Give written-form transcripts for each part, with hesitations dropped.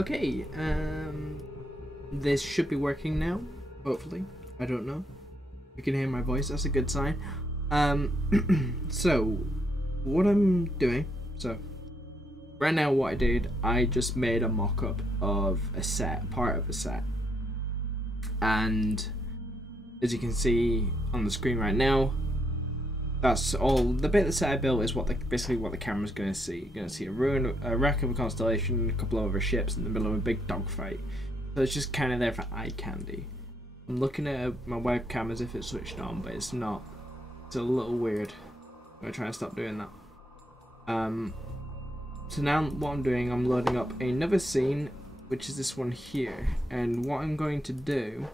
Okay, this should be working now, hopefully. I don't know. You can hear my voice, that's a good sign. So, what I'm doing, right now what I did, I just made a mock-up of a set, part of a set. And, as you can see on the screen right now, that's all. The bit of the set I built is basically what the camera's going to see. You're going to see a wreck of a constellation, a couple of other ships in the middle of a big dogfight. So it's just kind of there for eye candy. I'm looking at my webcam as if it's switched on, but it's not. It's a little weird. I'm going to try and stop doing that. So now what I'm doing, I'm loading up another scene, which is this one here. And what I'm going to do,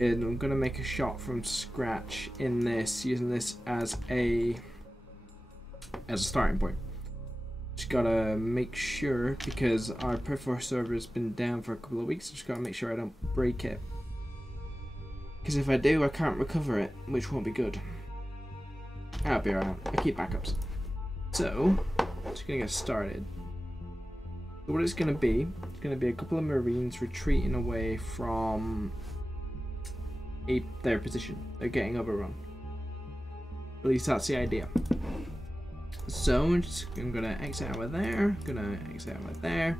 and I'm going to make a shot from scratch in this, using this as a starting point. Just gotta make sure, because our peripheral server has been down for a couple of weeks, just gotta make sure I don't break it. Because if I do, I can't recover it, which won't be good. I'll be alright, I keep backups. So, just gonna get started. So what it's gonna be a couple of Marines retreating away from their position. They're getting overrun. At least that's the idea. So I'm gonna exit out of there. Gonna exit out of there.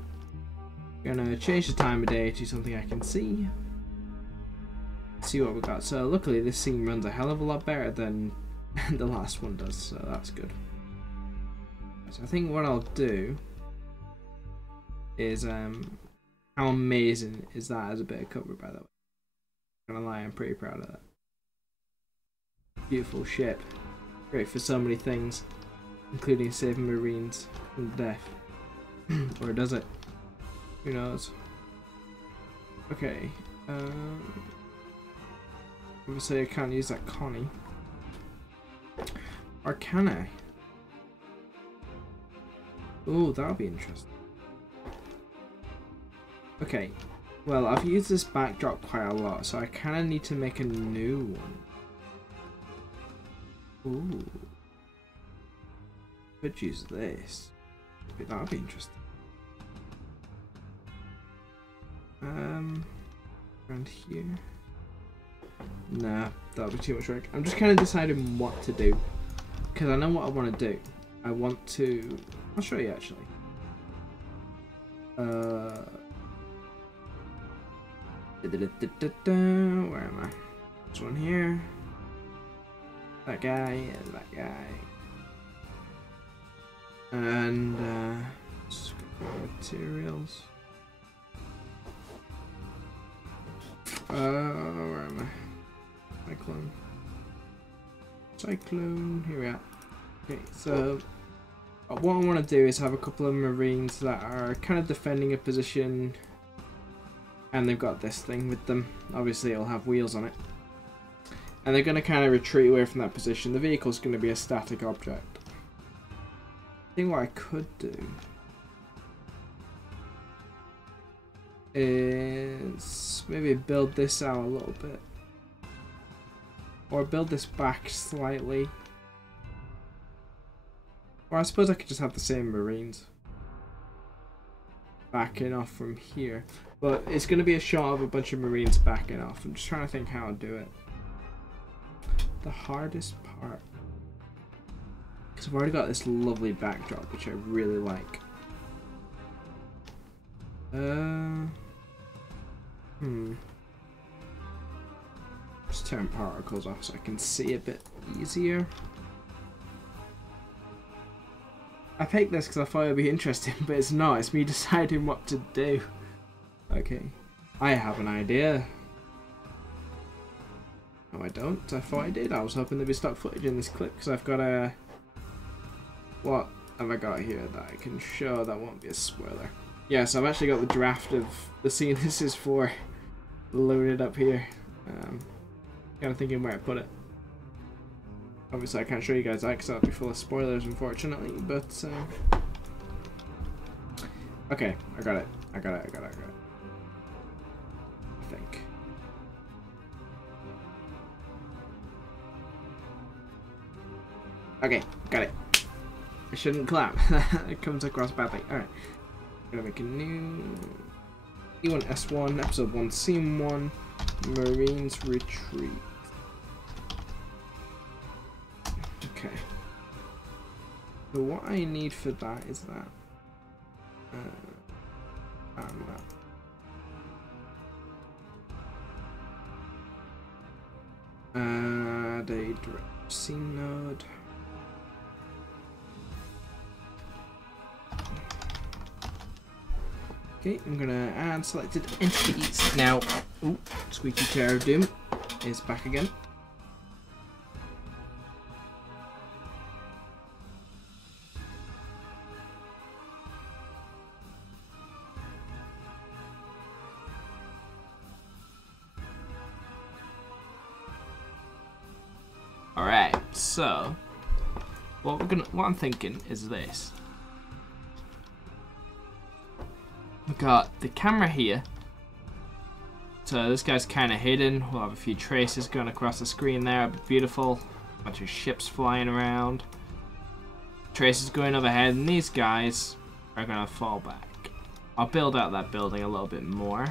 Gonna change the time of day to something I can see. See what we got. So luckily this scene runs a hell of a lot better than the last one does. So that's good. So I think what I'll do is how amazing is that as a bit of cover, by the way. Not gonna lie, I'm pretty proud of that. Beautiful ship. Great for so many things, including saving Marines from death. Or does it? Who knows? Okay. Obviously I can't use that Connie. Or can I? Oh, that'll be interesting. Okay. Well, I've used this backdrop quite a lot, so I kind of need to make a new one. Ooh. Could use this. That would be interesting. Around here. Nah, that would be too much work. I'm just kind of deciding what to do, because I know what I want to do. I want to. I'll show you actually. Where am I? This one here. That guy and that guy. And materials. Where am I? Cyclone. Here we are. Okay, so what I want to do is have a couple of Marines that are kind of defending a position. And they've got this thing with them. Obviously it'll have wheels on it. And they're going to kind of retreat away from that position. The vehicle's going to be a static object. I think what I could do is maybe build this out a little bit. Or build this back slightly. Or I suppose I could just have the same Marines backing off from here. But it's going to be a shot of a bunch of Marines backing off. I'm just trying to think how to do it. The hardest part. Because I've already got this lovely backdrop, which I really like. Just turn particles off so I can see a bit easier. I picked this because I thought it would be interesting, but it's not. It's me deciding what to do. Okay, I have an idea. No, I don't. I thought I did. I was hoping there'd be stock footage in this clip because I've got a. What have I got here that I can show that won't be a spoiler? Yes, I've actually got the draft of the scene this is for loaded up here. Kind of thinking where I put it. Obviously, I can't show you guys that because that'll be full of spoilers, unfortunately. But okay, I got it. I think. Okay, got it. I shouldn't clap. It comes across badly. Alright. Gonna make a new E1S1, episode 1, scene 1, Marines Retreat. Okay. So what I need for that is that. And that. Add a direct scene node. Okay, I'm gonna add selected entities. Now, ooh, Squeaky Chair of Doom is back again. Alright, so what I'm thinking is this. We've got the camera here. So this guy's kind of hidden. We'll have a few traces going across the screen there. It'll be beautiful. A bunch of ships flying around. Traces going overhead, and these guys are going to fall back. I'll build out that building a little bit more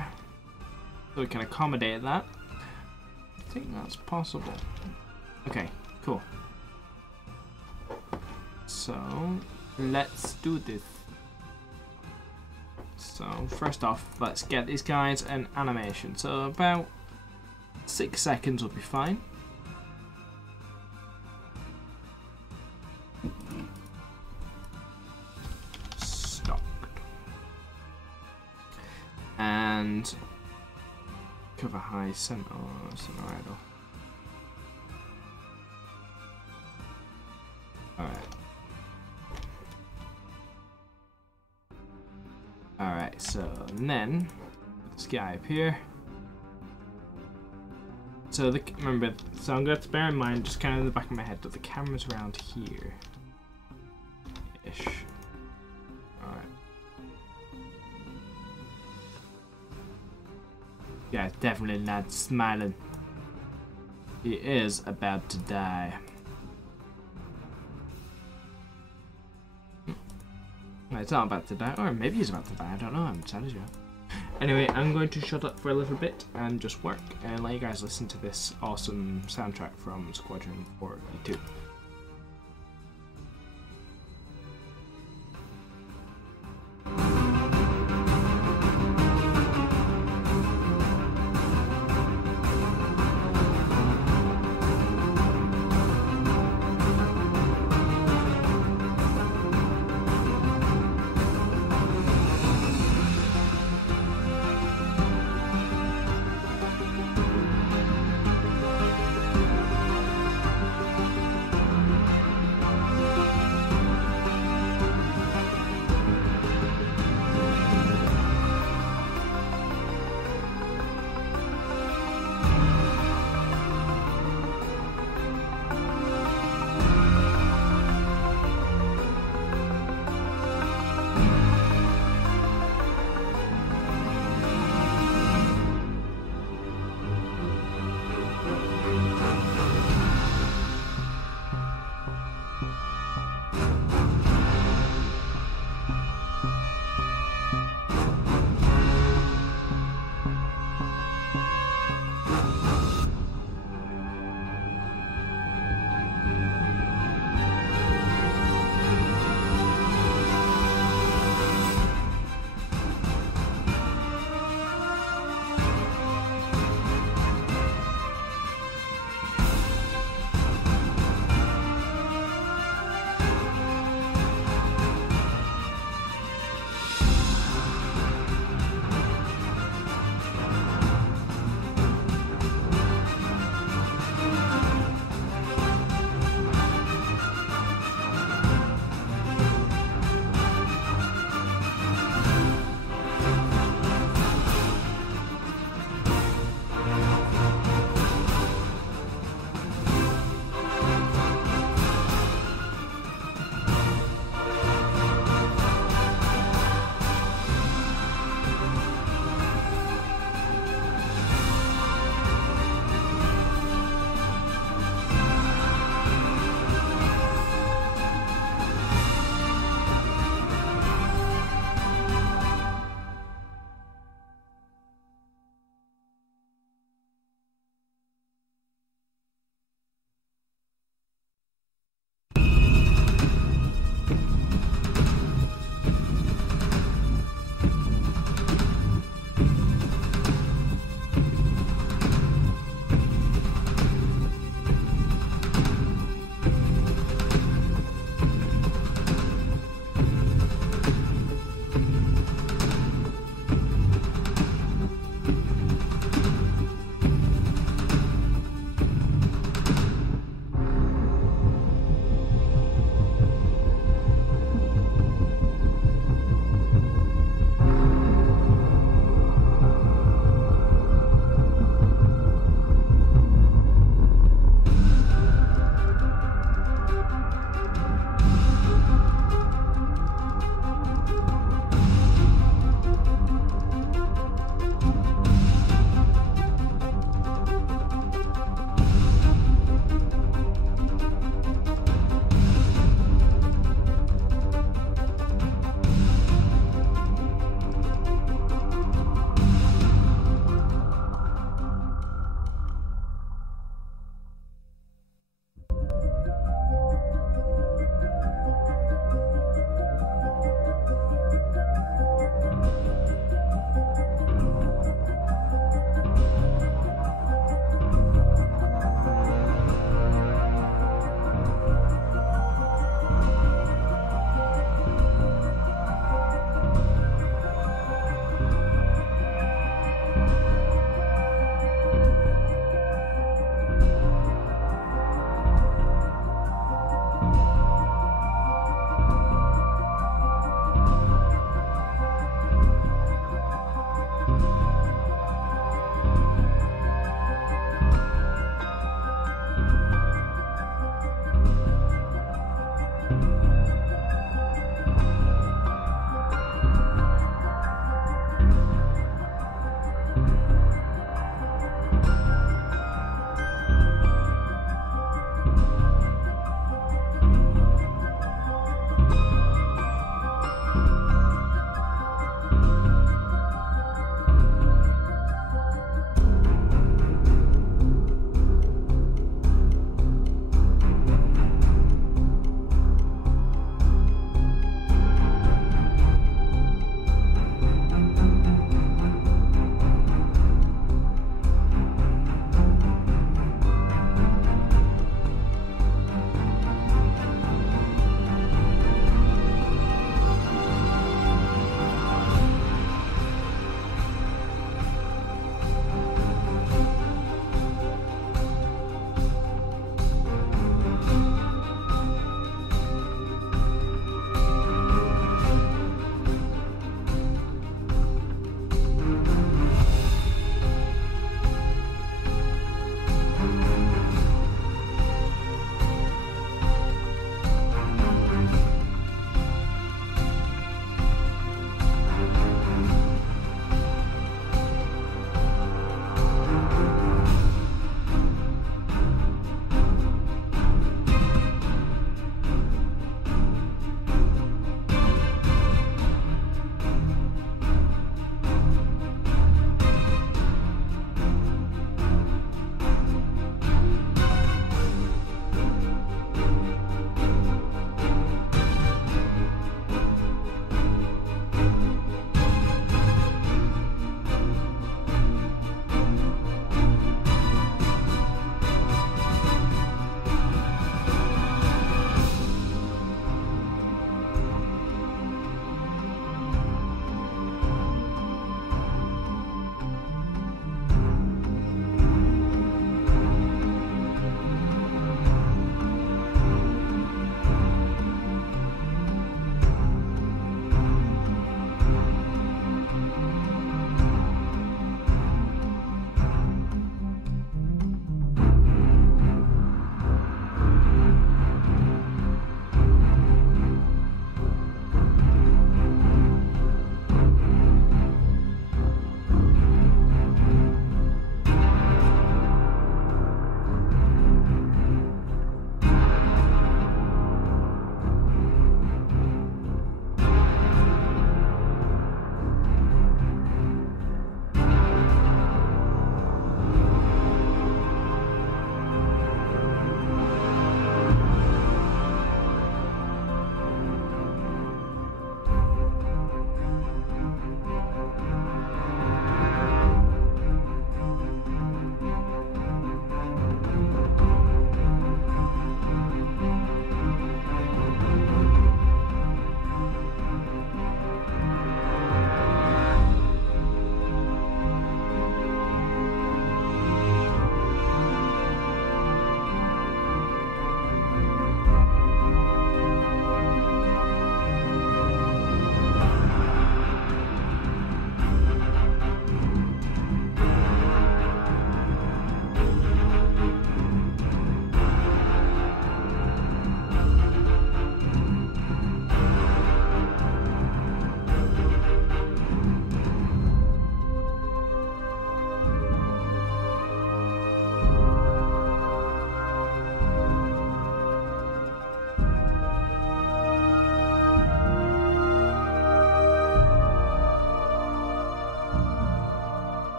so we can accommodate that. I think that's possible. Okay, cool. So let's do this. So first off, let's get these guys an animation. So about 6 seconds will be fine. Stocked. And cover high center idle. Alright. Alright, so and then this guy up here. So remember, so I'm going to have to bear in mind, just kind of in the back of my head, that the camera's around here. Ish. Alright. Yeah, definitely not smiling. He is about to die. It's not about to die, or maybe he's about to die, I don't know, I'm sad as you. Anyway, I'm going to shut up for a little bit and just work and let you guys listen to this awesome soundtrack from Squadron 4v2.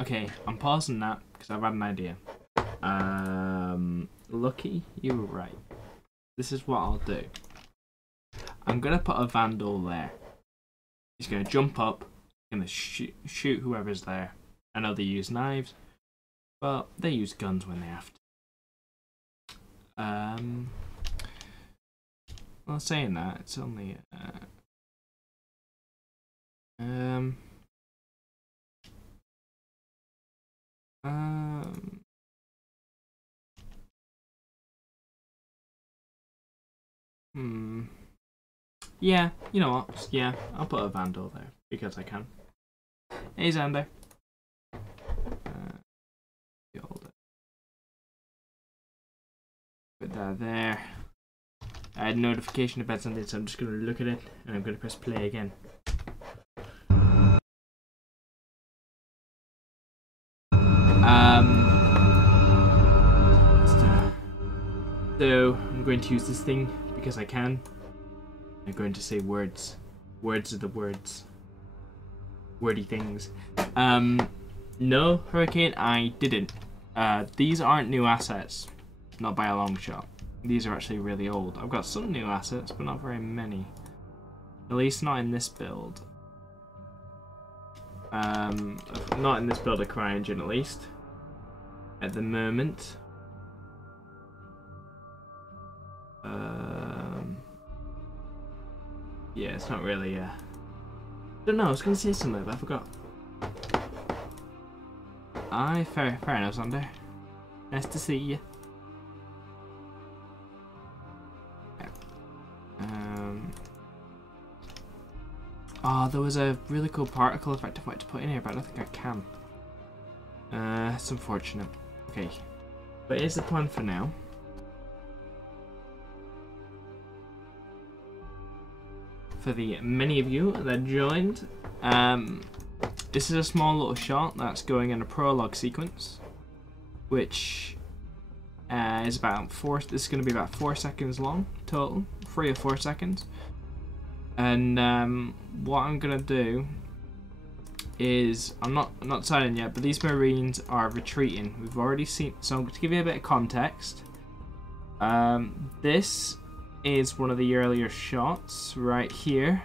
Okay, I'm pausing that because I've had an idea. Lucky, you were right. This is what I'll do. I'm gonna put a vandal there. He's gonna jump up, gonna shoot whoever's there. I know they use knives, but they use guns when they have to. Well, saying that, it's only yeah, you know what? Yeah, I'll put a vandal there because I can. Hey, Xander. Put that there. I had notification about something, so I'm just going to look at it and I'm going to press play again. So I'm going to use this thing because I can. I'm going to say words. Words are the words. Wordy things. No, Hurricane, I didn't. These aren't new assets. Not by a long shot. These are actually really old. I've got some new assets, but not very many. At least not in this build. Not in this build of CryEngine, at least. At the moment. Yeah, it's not really, I don't know, I was going to say something, but I forgot. Aye, fair enough, Xander. Nice to see you. Oh, there was a really cool particle effect I wanted to put in here, but I don't think I can. It's unfortunate. Okay, but here's the plan for now. For the many of you that joined, this is a small little shot that's going in a prologue sequence, which is about this is going to be about 4 seconds long total, 3 or 4 seconds. And what I'm gonna do is I'm not deciding yet, but these Marines are retreating. We've already seen. So to give you a bit of context, this is one of the earlier shots right here.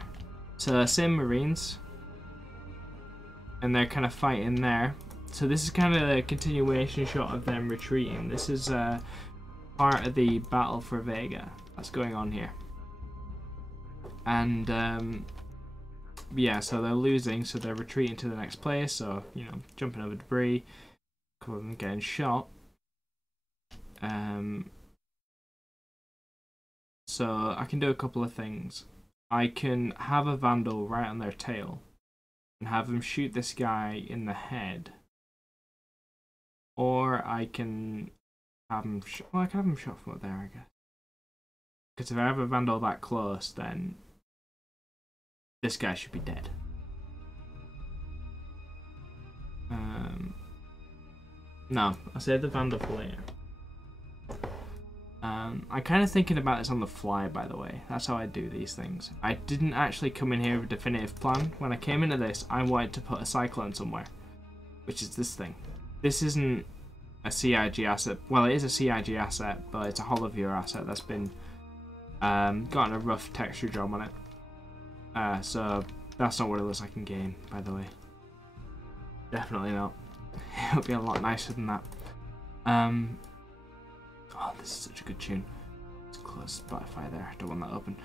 So same Marines, and they're kind of fighting there. So this is kind of a continuation shot of them retreating. This is part of the battle for Vega that's going on here. And yeah, so they're losing, so they're retreating to the next place. So, you know, jumping over debris, a couple of them getting shot. So I can do a couple of things. I can have a vandal right on their tail and have them shoot this guy in the head, or I can have him. Well, I can have him shot from up there, I guess. Because if I have a vandal that close, then this guy should be dead. No, I'll save the vandal for later. I'm kind of thinking about this on the fly, by the way. That's how I do these things. I didn't actually come in here with a definitive plan. When I came into this, I wanted to put a cyclone somewhere, which is this thing. This isn't a CIG asset. Well, it is a CIG asset, but it's a hollow viewer asset that's been gotten a rough texture job on it. So that's not what it looks like in game, by the way. Definitely not. It'll be a lot nicer than that. Oh, this is such a good tune. Let's close Spotify there. Don't want that open.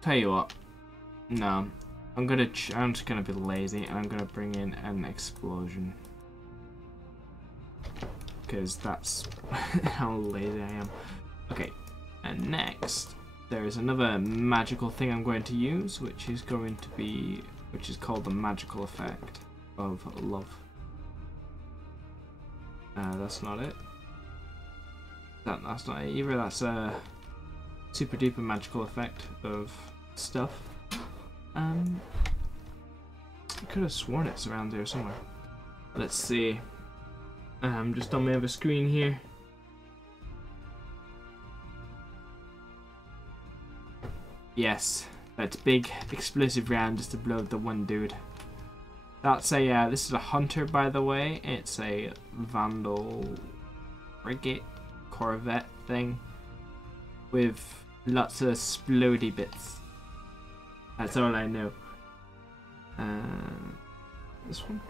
Tell you what. No, I'm just gonna be lazy and I'm gonna bring in an explosion. Because that's how lazy I am. Okay, and next there is another magical thing I'm going to use, which is called the magical effect of love. That's not it. That's not it either. That's a super duper magical effect of stuff. I could have sworn it's around there somewhere. Let's see. Just on my other screen here. Yes, that big explosive round just to blow up the one dude. That's a, this is a hunter, by the way. It's a Vandal frigate corvette thing with lots of explodey bits. That's all I know. This one?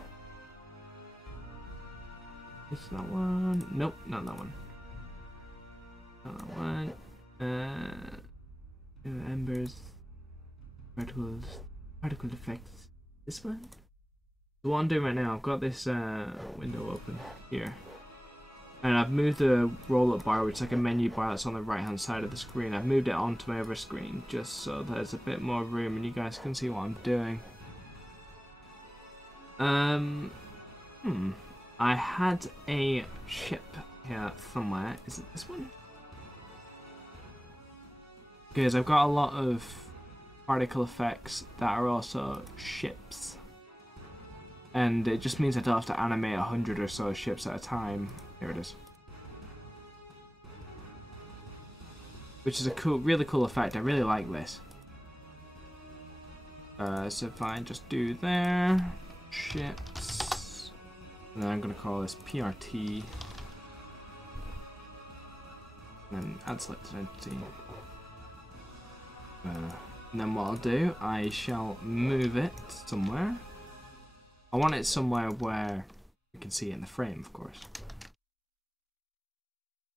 Is that one? Nope, not that one. Not that one. Embers, particles, particle effects. This one? So what I'm doing right now, I've got this window open here. And I've moved the roll-up bar, which is like a menu bar that's on the right-hand side of the screen. I've moved it onto my other screen, just so there's a bit more room and you guys can see what I'm doing. I had a ship here somewhere. Is it this one? Because I've got a lot of particle effects that are also ships. And it just means I don't have to animate 100 or so ships at a time. Here it is. Which is a cool, really cool effect. I really like this. So if I just do there, ships, and then I'm going to call this PRT, and then add selected entity. And then what I'll do, I shall move it somewhere. I want it somewhere where we can see it in the frame, of course.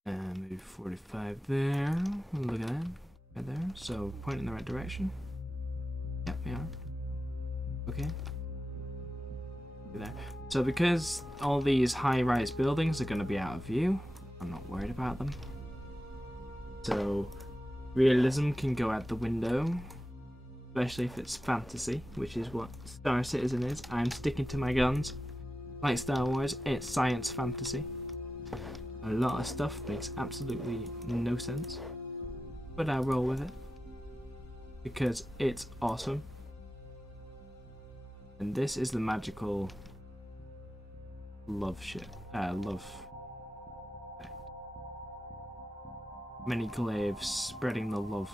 And maybe 45 there. Look at that. Right there. So point in the right direction. Yep, we are. Okay. There. So because all these high-rise buildings are going to be out of view, I'm not worried about them. So realism can go out the window. Especially if it's fantasy, which is what Star Citizen is. I'm sticking to my guns. Like Star Wars, it's science fantasy. A lot of stuff makes absolutely no sense. But I roll with it. Because it's awesome. And this is the magical love shit. Love. Many glaives spreading the love.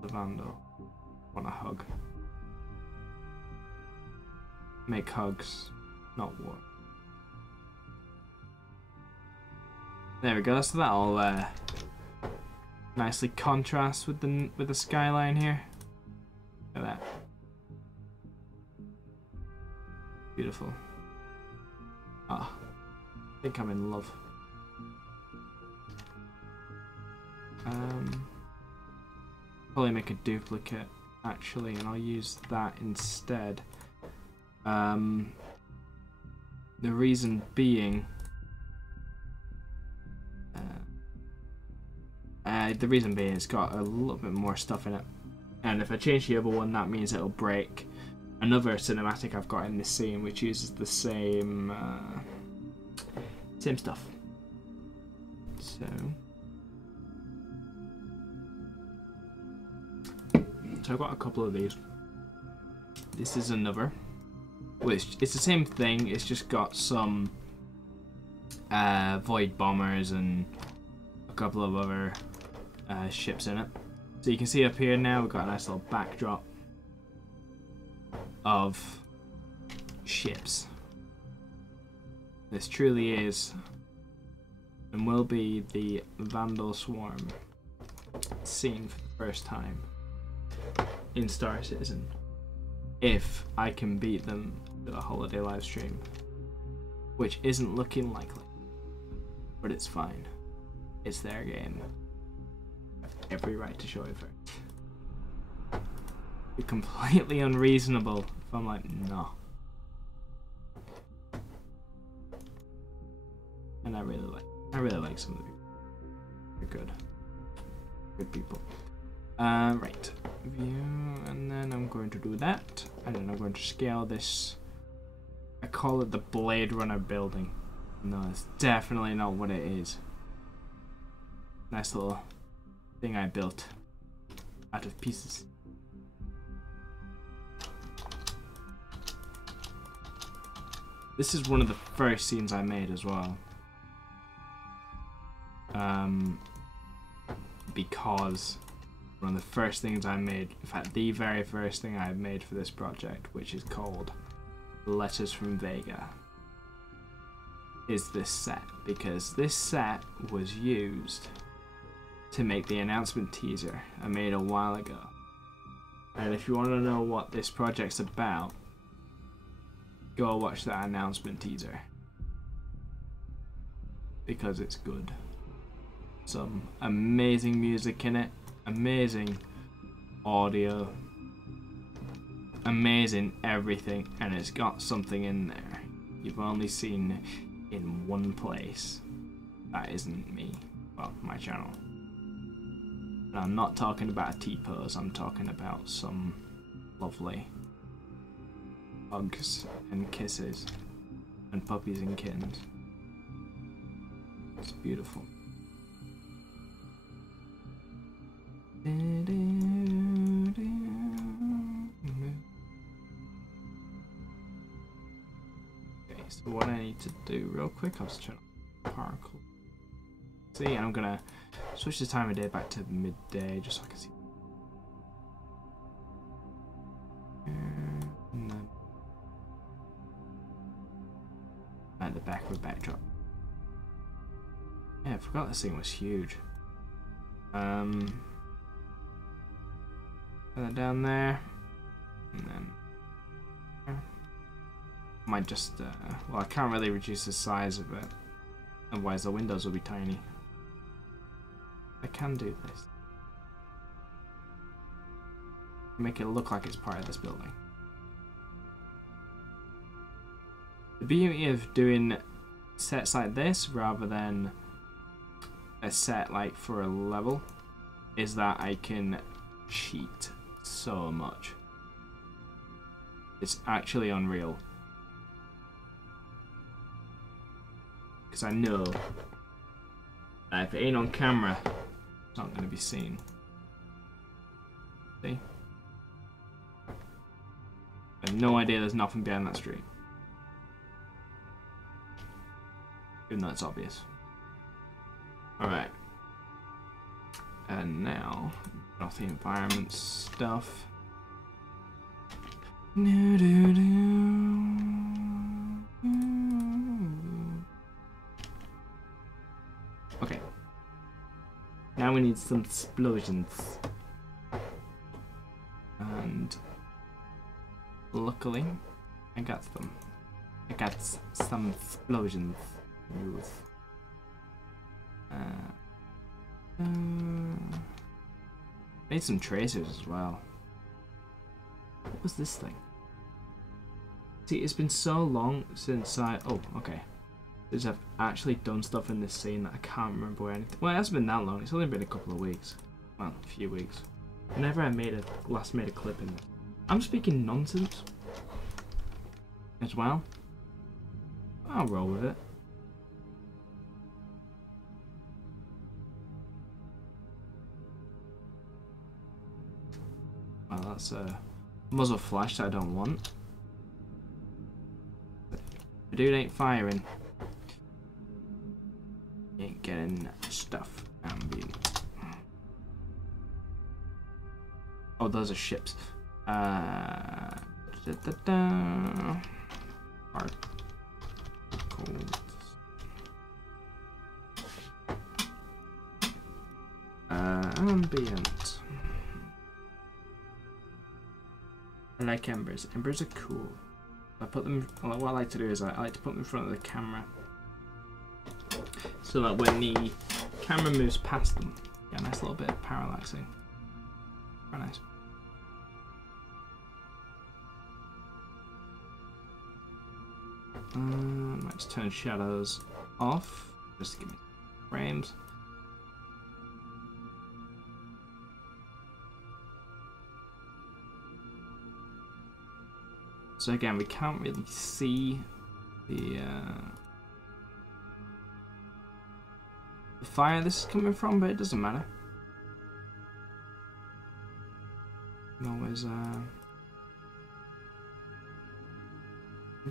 The Vandal. Want a hug. Make hugs, not war. There we go. So that'll nicely contrast with the skyline here. Look at that. Beautiful. Ah, I think I'm in love. Probably make a duplicate actually, and I'll use that instead. The reason being, it's got a little bit more stuff in it, and if I change the other one, that means it'll break another cinematic I've got in this scene, which uses the same stuff. So I've got a couple of these. This is another, which it's the same thing, it's just got some void bombers and a couple of other ships in it. So you can see up here now we've got a nice little backdrop of ships. This truly is and will be the Vandal Swarm seen for the first time in Star Citizen, if I can beat them with a holiday live stream, which isn't looking likely, but it's fine. It's their game. I have every right to show it first. Be completely unreasonable if I'm like, no. And I really like some of the people. They're good. Good people. Right. View, and then I'm going to do that, and then I'm going to scale this. I call it the Blade Runner building. No, it's definitely not what it is. Nice little thing I built out of pieces. This is one of the first scenes I made as well. Because one of the first things I made, in fact the very first thing I made for this project, which is called Letters From Vega, is this set, because this set was used to make the announcement teaser I made a while ago. And if you want to know what this project's about, go watch that announcement teaser, because it's good. Some amazing music in it, amazing audio, amazing everything, and it's got something in there you've only seen in one place. That isn't me, well, my channel. And I'm not talking about a T-pose, I'm talking about some lovely hugs and kisses and puppies and kittens. It's beautiful. Okay, so what I need to do real quick, I'll just turn on particle. See, I'm gonna switch the time of day back to midday just so I can see. And then at the back of a backdrop. Yeah, I forgot this thing was huge. Put that down there, and then I might just well, I can't really reduce the size of it, otherwise the windows will be tiny. I can do this. Make it look like it's part of this building. The beauty of doing sets like this rather than a set like for a level is that I can cheat so much. It's actually unreal. Because I know that if it ain't on camera, it's not going to be seen. See? I have no idea there's nothing behind that street. Even though it's obvious. Alright. And now, off the environment stuff. Okay. Now we need some explosions. And luckily, I got them. I got some explosions. Made some tracers as well. What was this thing? See, it's been so long since oh, okay. Since I've actually done stuff in this scene that I can't remember where anything. Well, it hasn't been that long. It's only been a couple of weeks. Well, a few weeks. Whenever I last made a clip in this. I'm speaking nonsense as well. I'll roll with it. Well, that's a muzzle flash that I don't want. The dude ain't firing. He ain't getting stuff. Ambient. Oh, those are ships. Particles. Ambient. I like embers. Embers are cool. I put them. What I like to do is I like to put them in front of the camera, so that when the camera moves past them, get a nice little bit of parallaxing. Very nice. Might just turn shadows off, just to give me frames. So again, we can't really see the fire this is coming from, but it doesn't matter. You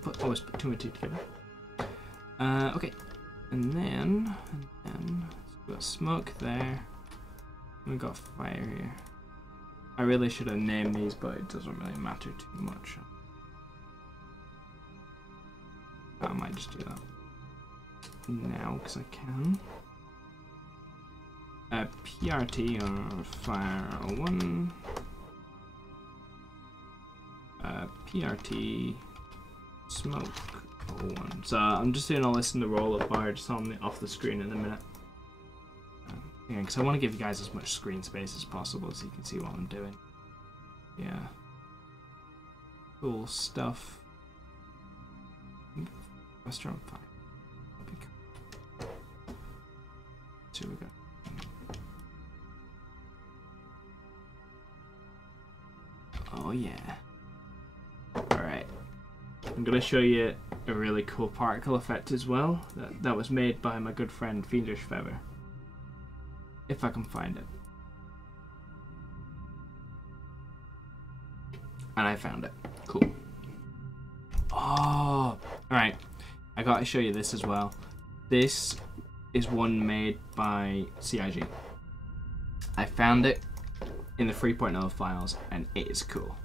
can always put two and two together. Okay, and then we've got smoke there. We've got fire here. I really should have named these, but it doesn't really matter too much. I might just do that now because I can. PRT or fire 1. PRT smoke 1. So I'm just doing all this in the roll-up bar, just on off the screen in a minute. Yeah, because I want to give you guys as much screen space as possible so you can see what I'm doing. Yeah. Cool stuff. Restaurant fire. So we go. Oh yeah. Alright. I'm going to show you a really cool particle effect as well. That was made by my good friend Fiendish Feather. If I can find it. And I found it. Cool. Oh! Alright. I got to show you this as well. This is one made by CIG. I found it in the 3.0 files and it is cool.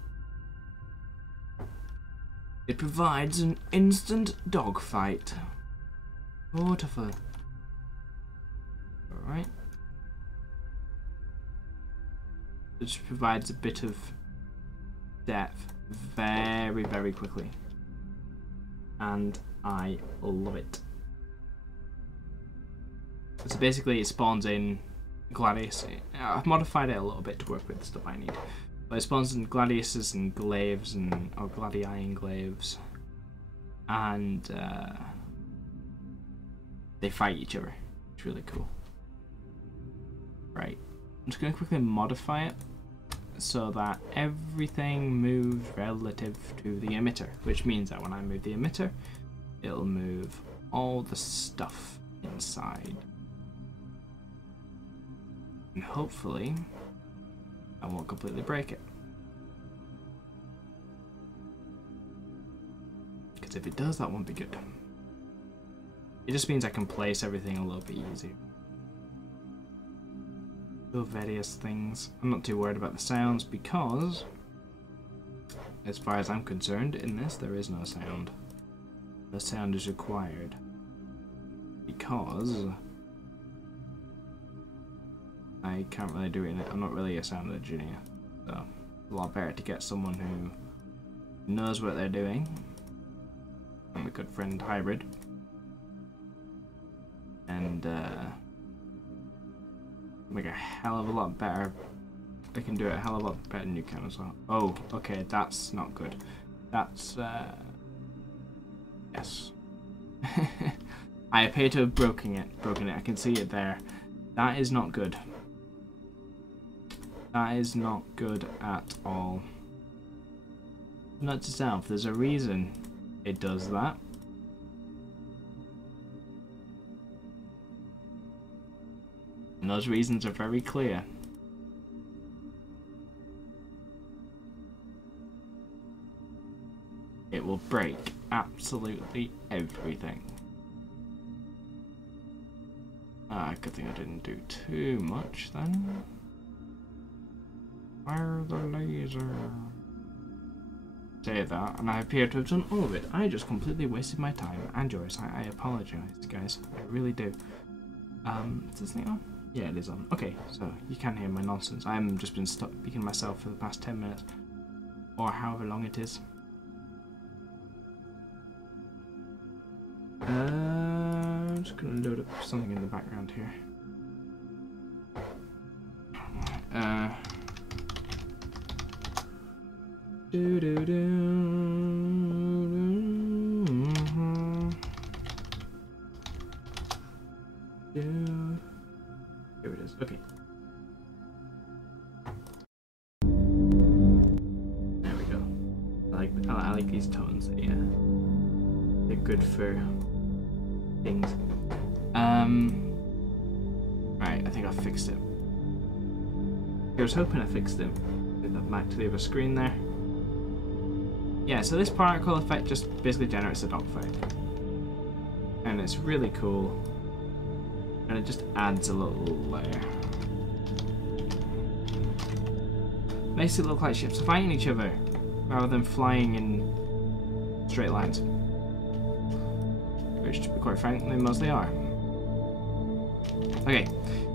It provides an instant dogfight. Beautiful. Alright. It just provides a bit of depth very, very quickly. And I love it. So basically it spawns in Gladius. I've modified it a little bit to work with the stuff I need. But it spawns in Gladiuses and Glaives or Gladii and Glaives. And they fight each other. It's really cool. Right. I'm just going to quickly modify it so that everything moves relative to the emitter, which means that when I move the emitter, it'll move all the stuff inside. And hopefully, I won't completely break it. Because if it does, that won't be good. It just means I can place everything a little bit easier. Various things. I'm not too worried about the sounds because, as far as I'm concerned, in this there is no sound. The sound is required because I can't really do it in it. I'm not really a sound engineer, so it's a lot better to get someone who knows what they're doing. I'm a good friend Hybrid, and make a hell of a lot better. They can do it a hell of a lot better than you can as well. Oh, okay, that's not good. That's yes. I appear to have broken it. I can see it there. That is not good. That is not good at all. Note to self, there's a reason it does that. And those reasons are very clear. It will break absolutely everything. Good thing I didn't do too much then. Fire the laser. Say that, and I appear to have done all of it. I just completely wasted my time and yours. I apologize, guys. I really do. Is this thing on? Yeah, it is on. Okay, so you can hear my nonsense. I've just been stuck speaking to myself for the past 10 minutes. Or however long it is. I'm just going to load up something in the background here. Here it is. Okay. There we go. I like these tones. Yeah, they're good for things. Right. I think I fixed it. I was hoping I fixed it. Move that back to the other screen there. Yeah. So this particle effect just basically generates a dogfight, and it's really cool. And it just adds a little layer. Makes it look like ships are fighting each other rather than flying in straight lines. Which, to be quite frank, they mostly are. Okay,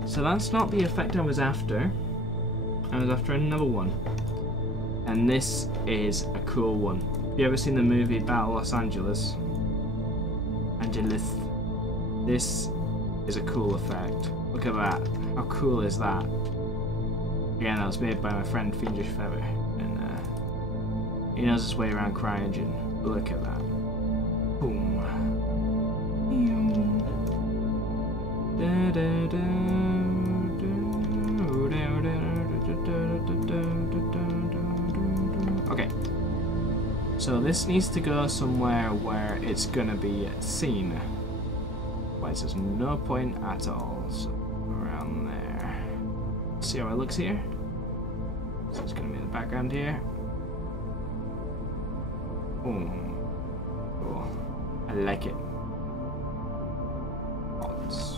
so that's not the effect I was after. I was after another one. And this is a cool one. Have you ever seen the movie Battle Los Angeles? This is a cool effect. Look at that. How cool is that? Again, that was made by my friend Fiendish Feather. And he knows his way around CryEngine. Look at that. Boom. Okay. So this needs to go somewhere where it's gonna be seen. Otherwise there's no point at all. So around there. See how it looks here? So it's gonna be in the background here. Boom. Cool. I like it. Pods.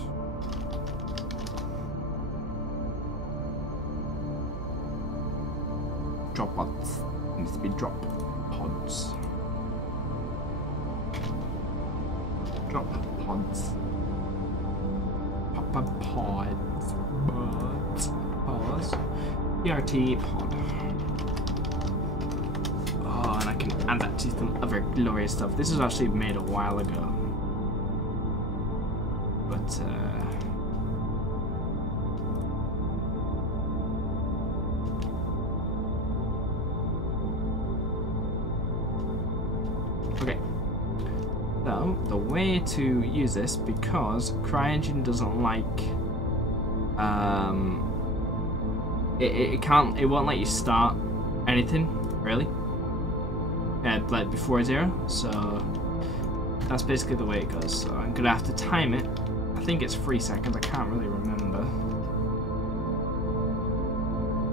Drop pods. It needs to be drop pods. Drop pods. Pods. Pods. PRT pod. Oh, and I can add that to some other glorious stuff. This was actually made a while ago. But, okay. So, the way to use this, because CryEngine doesn't like, it won't let you start anything, really. Like before 0, so that's basically the way it goes. So I'm gonna have to time it. I think it's 3 seconds, I can't really remember.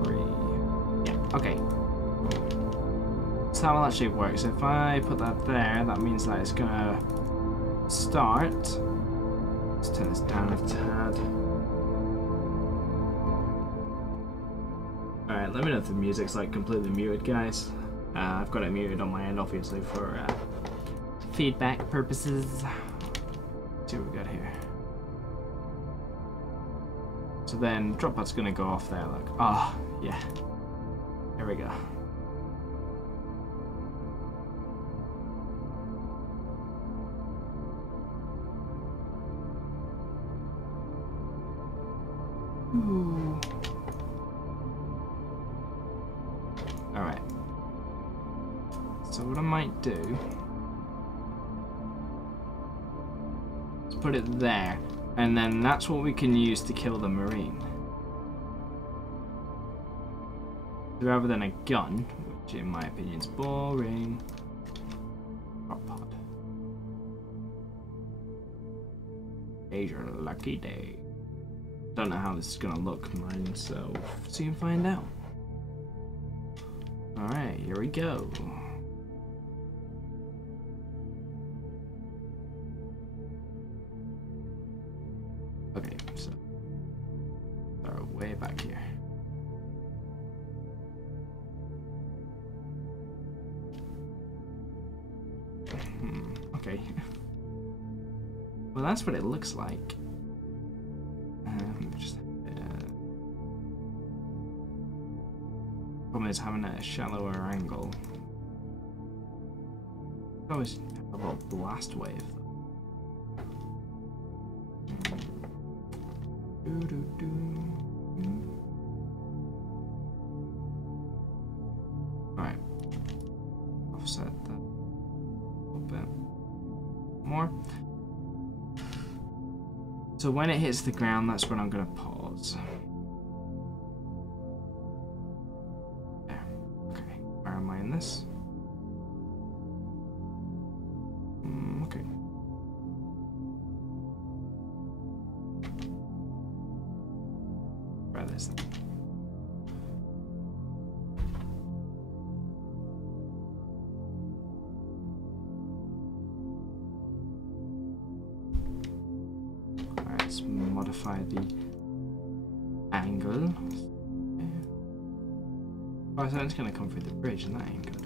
3. Yeah, okay. Cool. So how will actually work? So if I put that there, that means that it's gonna start. Let's turn this down a tad. Alright, let me know if the music's like completely muted, guys. I've got it muted on my end, obviously, for feedback purposes. Let's see what we got here. So then, Dropbot's gonna go off there, look. Oh, yeah. There we go. Ooh. Alright. So what I might do is put it there, and then that's what we can use to kill the Marine. Rather than a gun, which in my opinion is boring. Drop pod. Today's your lucky day. Don't know how this is gonna look, mine, so soon find out. Alright, here we go. Okay, so throw way back here. Okay. Well, that's what it looks like. Just problem is having a shallower angle. I always have a little blast wave. Alright. Offset that a little bit more. So when it hits the ground, that's when I'm going to pause. There. Okay. Where am I in this? Okay. Try this then. Let's modify the angle. Oh, so it's gonna come through the bridge, and that ain't good.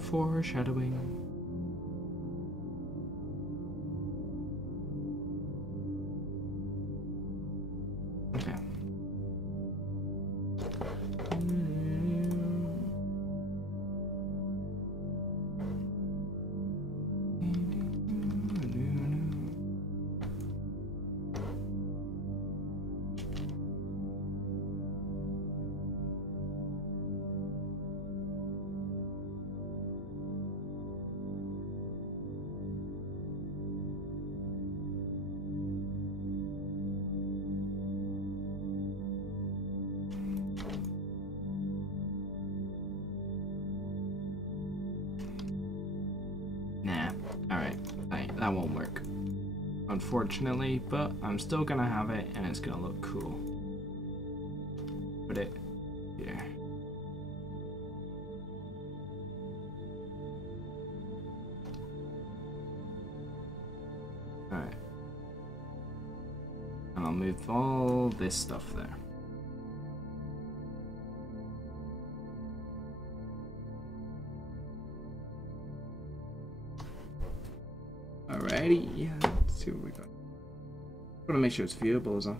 Foreshadowing. Okay. Nah, alright, that won't work, unfortunately, but I'm still gonna have it and it's gonna look cool. Put it here. Alright. And I'll move all this stuff there. Alrighty, yeah, let's see what we got. Gotta make sure it's viewable as well.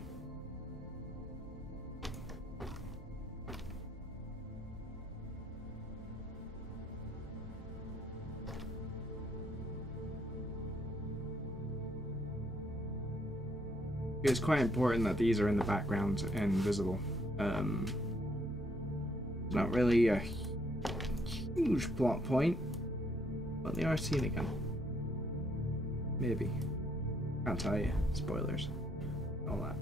It's quite important that these are in the background and visible. Not really a huge plot point, but they are seen again. Maybe. Can't tell you. Spoilers. All that.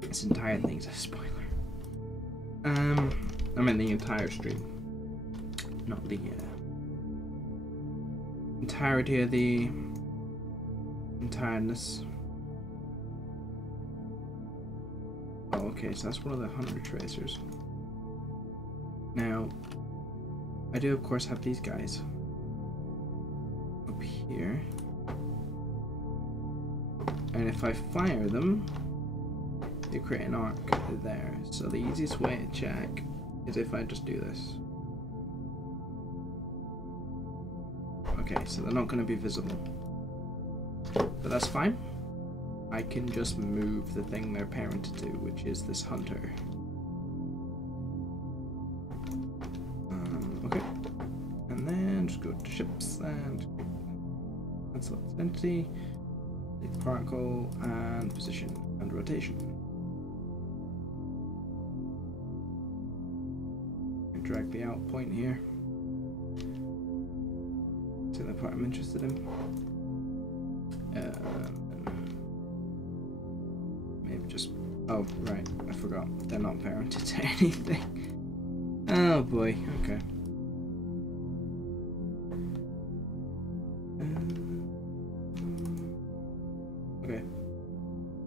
This entire thing's a spoiler. I mean the entire stream. Not the entirety of the entireness. Oh, okay, so that's one of the 100 tracers. Now, I do of course have these guys up here, and if I fire them, they create an arc there. So the easiest way to check is if I just do this. Okay, so they're not going to be visible, but that's fine. I can just move the thing they're parented to, which is this hunter. Okay, and then just go to ships and cancel its entity, the particle, and position and rotation. And drag the out point here. To the part I'm interested in. Maybe just. Oh, right, I forgot. They're not parented to anything. Oh boy, okay. Okay.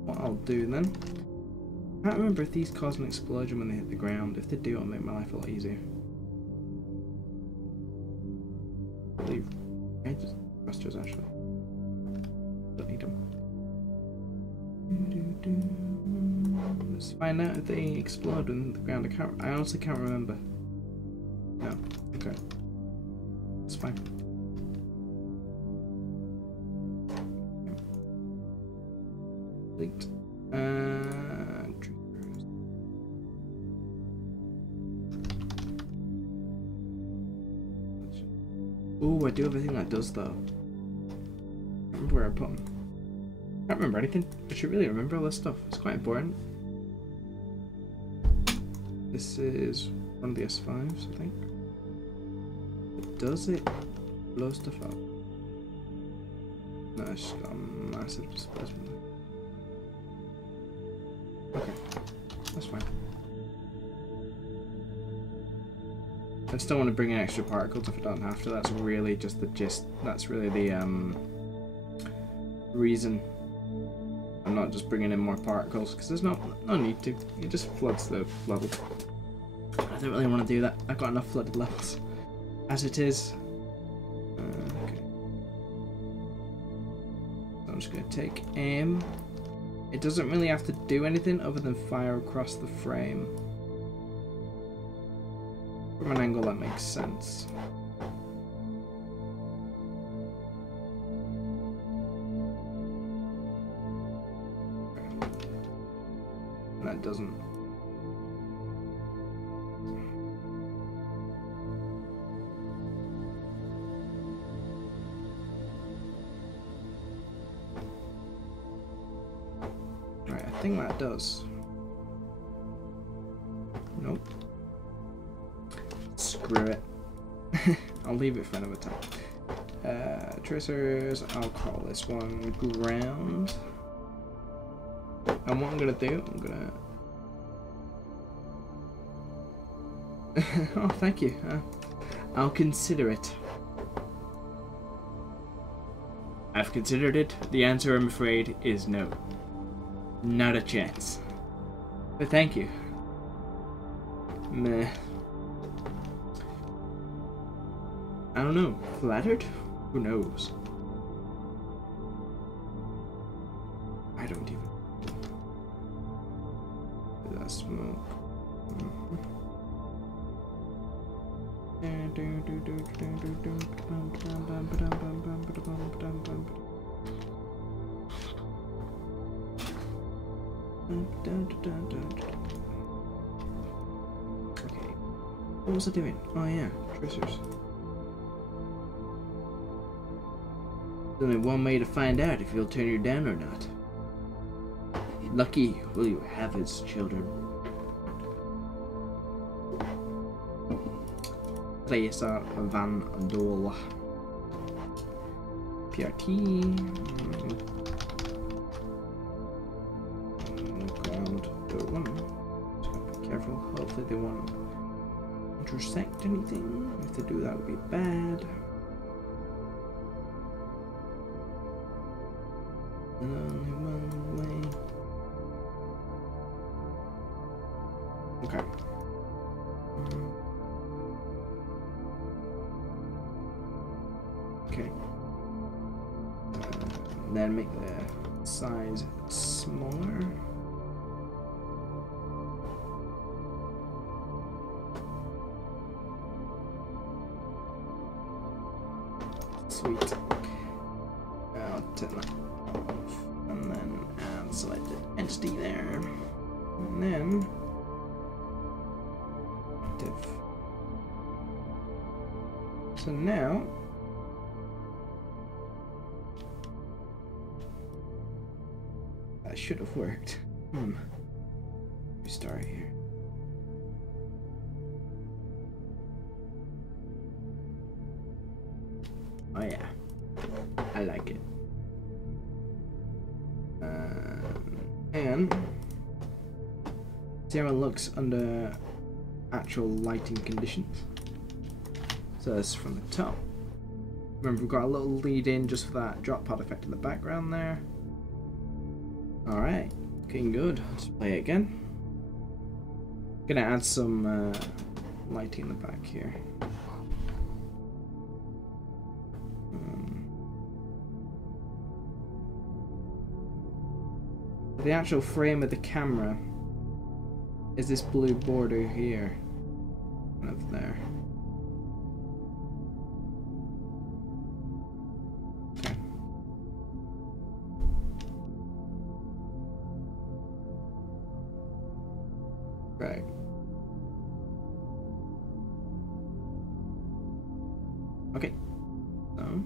What I'll do then. I can't remember if these cause an explosion when they hit the ground. If they do, it'll make my life a lot easier. I believe. Just thrusters actually. Don't need them. Let's find out if they explode in the ground. I honestly can't remember. No. Okay. It's fine. Complete. Oh, I do have a thing that does though. I don't remember where I put them. I can't remember anything. I should really remember all this stuff. It's quite important. This is one of the S5s, I think. Does it blow stuff up? No, it's just got a massive displacement. Okay, that's fine. I just don't want to bring in extra particles if I don't have to. That's really just the gist. That's really the reason I'm not just bringing in more particles, because there's no need to. It just floods the level. I don't really want to do that. I've got enough flooded levels as it is. Okay. So I'm just going to take aim. It doesn't really have to do anything other than fire across the frame. From an angle that makes sense. That doesn't. Right, I think that does. Nope. Screw it. I'll leave it for another time. Tracers, I'll call this one ground. And what I'm gonna do, I'm gonna... oh, thank you. I'll consider it. I've considered it. The answer, I'm afraid, is no. Not a chance. But thank you. Meh. I don't know. Flattered? Who knows? I don't even... That smoke. Okay. What was I doing? Oh yeah, tracers. There's only one way to find out if he'll turn you down or not. Lucky will you have his children. Tracer Van Dole. PRT. Ground. Door one. Just gotta be careful. Hopefully they won't intersect anything. If they do, that would be bad. Only one way. Okay. Okay. Then make the size smaller. Sweet. I'll turn that off. And then add selected entity there. And then active. So now that should have worked. Restart here. Oh yeah, I like it. And see how it looks under actual lighting conditions. So this is from the top. Remember, we've got a little lead in just for that drop pod effect in the background there. Alright, looking good. Let's play it again. Gonna add some lighting in the back here. The actual frame of the camera is this blue border here. Kind of there. Okay. Right. Okay. So I'm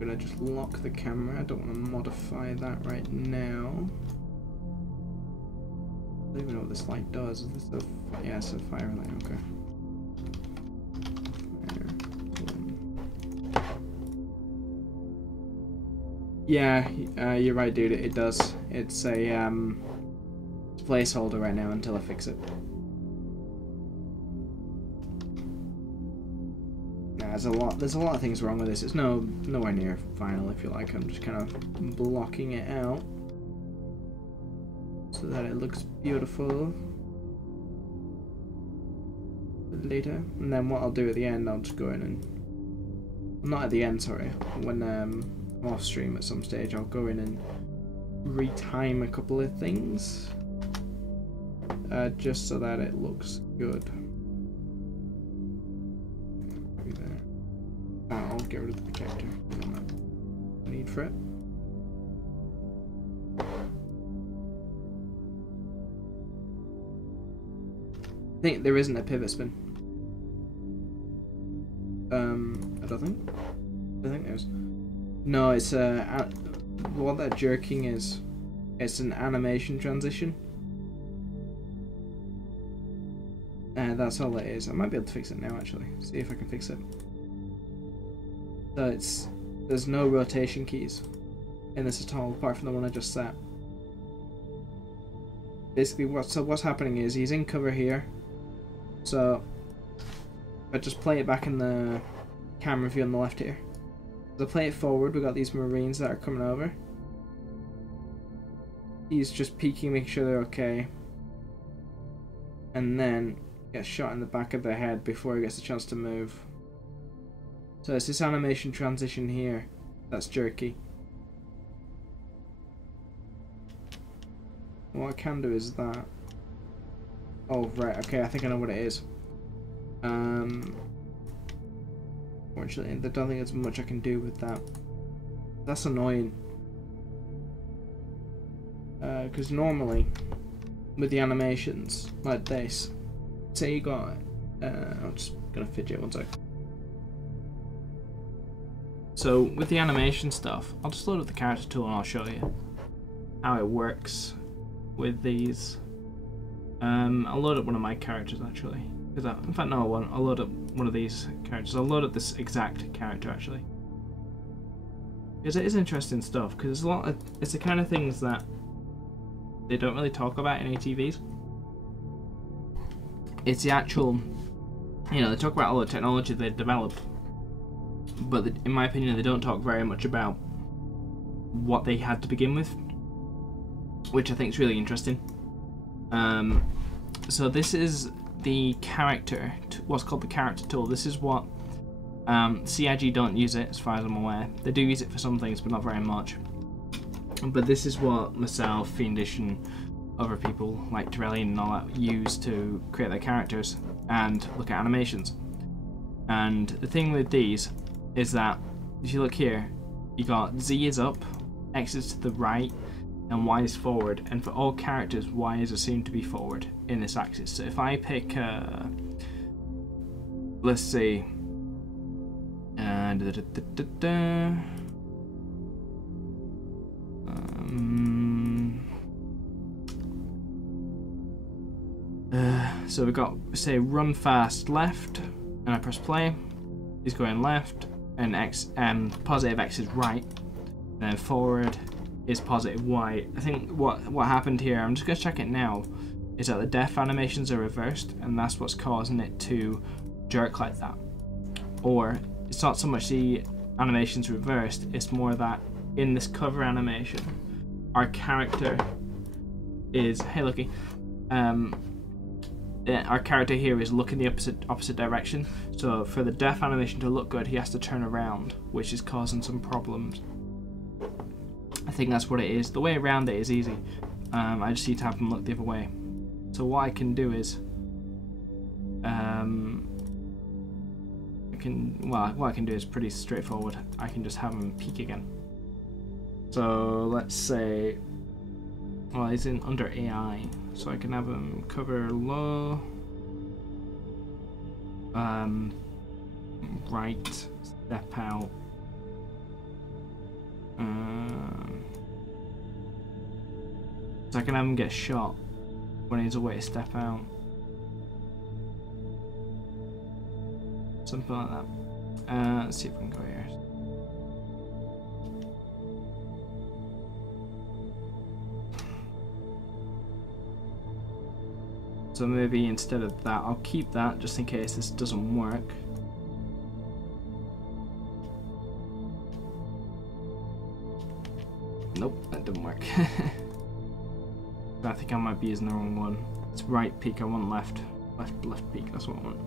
gonna just lock the camera. I don't want to modify that right now. I don't even know what this light does. Is this a... yeah, it's a fire light. Okay. Yeah, you're right, dude. It does. It's a placeholder right now until I fix it. There's a lot of things wrong with this. It's nowhere near final, if you like. I'm just kind of blocking it out. so that it looks beautiful later. And then what I'll do at the end, I'll just go in and, not at the end, sorry, when I'm off stream at some stage, I'll go in and retime a couple of things, just so that it looks good. Maybe there. I'll get rid of the protector. No need for it. I think there isn't a pivot spin. I don't think there's. No, it's what that jerking is. It's an animation transition. That's all it is. I might be able to fix it now, actually. See if I can fix it. So there's no rotation keys in this at all, apart from the one I just set. Basically, what's happening is he's in cover here. So I just play it back in the camera view on the left here. So play it forward. We got these Marines that are coming over. He's just peeking, making sure they're okay, and then gets shot in the back of the head before he gets a chance to move. So it's this animation transition here that's jerky. What I can do is that. Oh right, okay, I think I know what it is. Fortunately, I don't think there's much I can do with that. That's annoying. Because normally, with the animations like this, say you got, I'm just gonna fidget one sec. So with the animation stuff, I'll just load up the character tool and I'll show you how it works with these. I'll load up one of my characters actually. In fact, no, I'll load up one of these characters. I'll load up this exact character actually. Because it is interesting stuff, because there's a lot of, it's the kind of things that they don't really talk about in ATVs. It's the actual, you know, they talk about all the technology they develop, but in my opinion they don't talk very much about what they had to begin with, which I think is really interesting. So this is the character, what's called the character tool. This is what CIG don't use it as far as I'm aware. They do use it for some things but not very much. But this is what myself, Fiendish and other people like Torellian and all that use to create their characters and look at animations. And the thing with these is that if you look here, you got Z is up, X is to the right, and Y is forward, and for all characters Y is assumed to be forward in this axis. So if I pick let's see so we got, say, run fast left, and I press play, he's going left, and X positive X is right, and then forward is positive Y. I think what happened here, I'm just going to check it now, is that the def animations are reversed, and that's what's causing it to jerk like that. Or it's not so much the animations reversed, it's more that in this cover animation our character is, hey looky, our character here is looking the opposite direction, so for the def animation to look good he has to turn around, which is causing some problems. I think that's what it is. The way around it is easy. I just need to have them look the other way. So what I can do is, what I can do is pretty straightforward. I can just have them peek again. So let's say, well, he's in under AI, so I can have him cover low, right, step out. So I can have him get shot when he's away to step out. Something like that. Let's see if we can go here. So maybe instead of that, I'll keep that just in case this doesn't work. Nope, that didn't work. I think I might be using the wrong one. It's right peak, I want left. Left peak, that's what I want.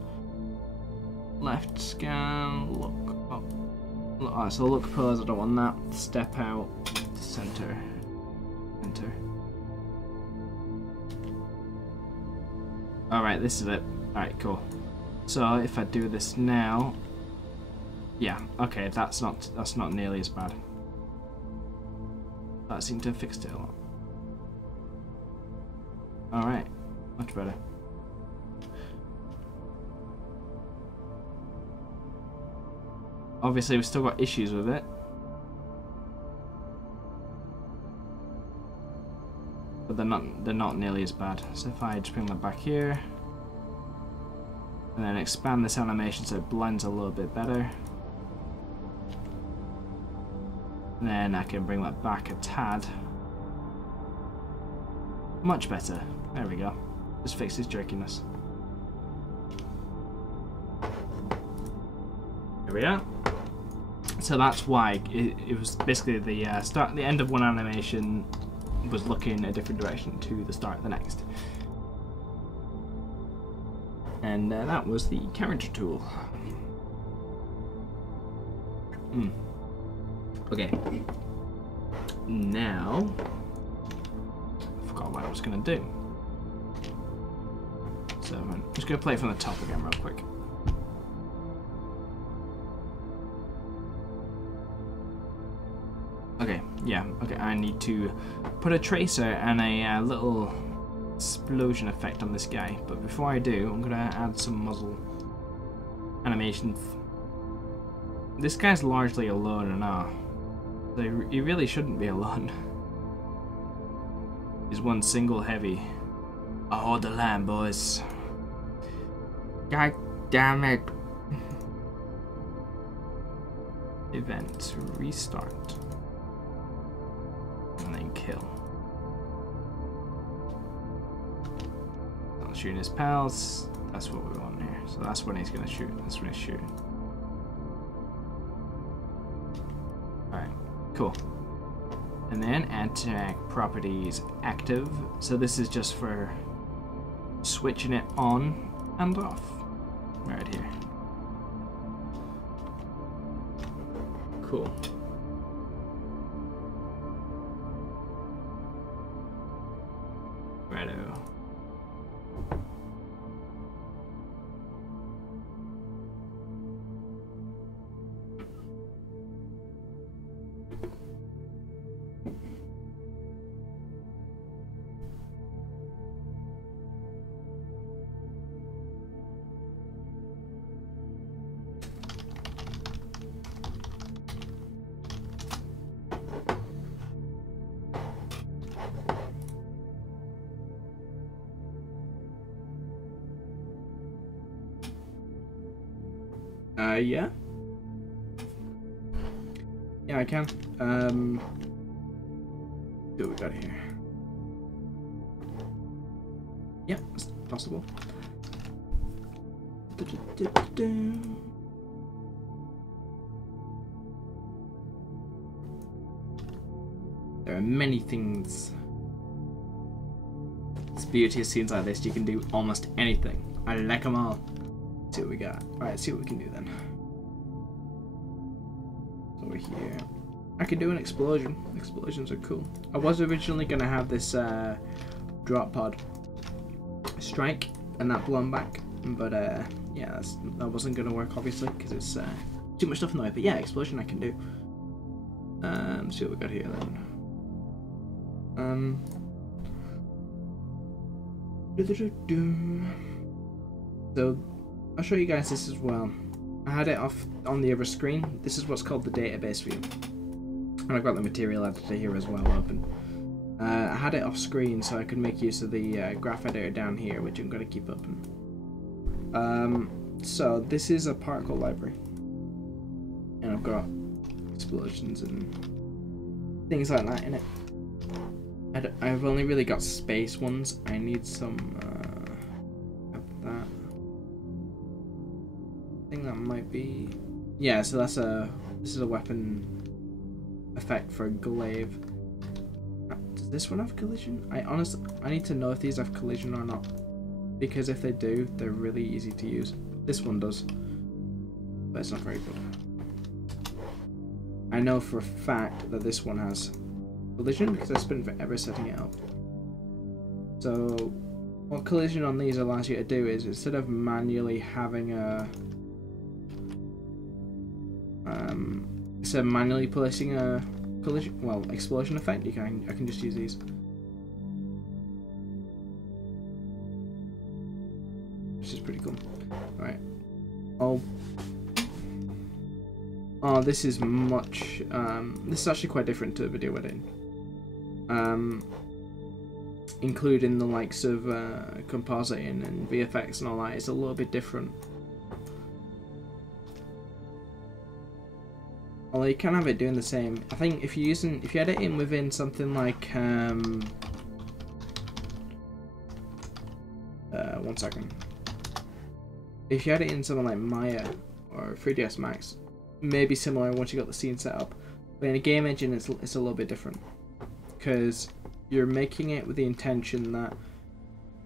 Left scan, look up. Alright, so look pose, I don't want that. Step out, center, enter. Alright, this is it. Alright, cool. So if I do this now, yeah, okay, that's not nearly as bad. That seemed to have fixed it a lot. Alright, much better. Obviously we've still got issues with it. But they're not nearly as bad. So if I just bring that back here and then expand this animation so it blends a little bit better. And then I can bring that back a tad. Much better. There we go. Just fix his jerkiness. There we are. So that's why it was basically the end of one animation was looking a different direction to the start of the next. And that was the character tool. Okay. Now, I forgot what I was going to do. So I'm just going to play it from the top again real quick. Okay, yeah, okay, I need to put a tracer and a little explosion effect on this guy, but before I do, I'm gonna add some muzzle animations. This guy's largely alone now, so he really shouldn't be alone. He's one single heavy. I'll hold the line, boys. God damn it. Event, restart. And then kill. Not shooting his pals. That's what we want here. So that's when he's gonna shoot. That's when he's shooting. Alright, cool. And then anti-attack properties active. So this is just for switching it on and off. Right here. Cool. Righto. Yeah. Yeah, I can. See what we got here. Yeah, it's possible. There are many things. It's the beauty of scenes like this, you can do almost anything. I like them all. See what we got. Alright, see what we can do then. Over here. I could do an explosion. Explosions are cool. I was originally going to have this drop pod strike and that blown back, but yeah, that wasn't going to work obviously because it's too much stuff in the way. But yeah, explosion I can do. See what we got here then. So I'll show you guys this as well. I had it off on the other screen. This is what's called the database view. And I've got the material editor here as well open. I had it off screen so I could make use of the graph editor down here, which I'm going to keep open. So this is a particle library. And I've got explosions and things like that in it. I've only really got space ones. I need some of that. I think that might be, yeah. So this is a weapon effect for glaive. Does this one have collision? I need to know if these have collision or not, because if they do, they're really easy to use. This one does, but it's not very good. I know for a fact that this one has collision because I spent forever setting it up. So what collision on these allows you to do is, instead of manually having a instead of manually placing a collision, well, explosion effect, I can just use these, which is pretty cool. Right. Oh, this is much. This is actually quite different to the video we're doing. Including the likes of compositing and VFX and all that, it's a little bit different. Although you can have it doing the same. I think if you edit in within something like 1 second. If you edit in something like Maya or 3ds Max, maybe similar once you got the scene set up. But in a game engine, it's a little bit different, because you're making it with the intention that,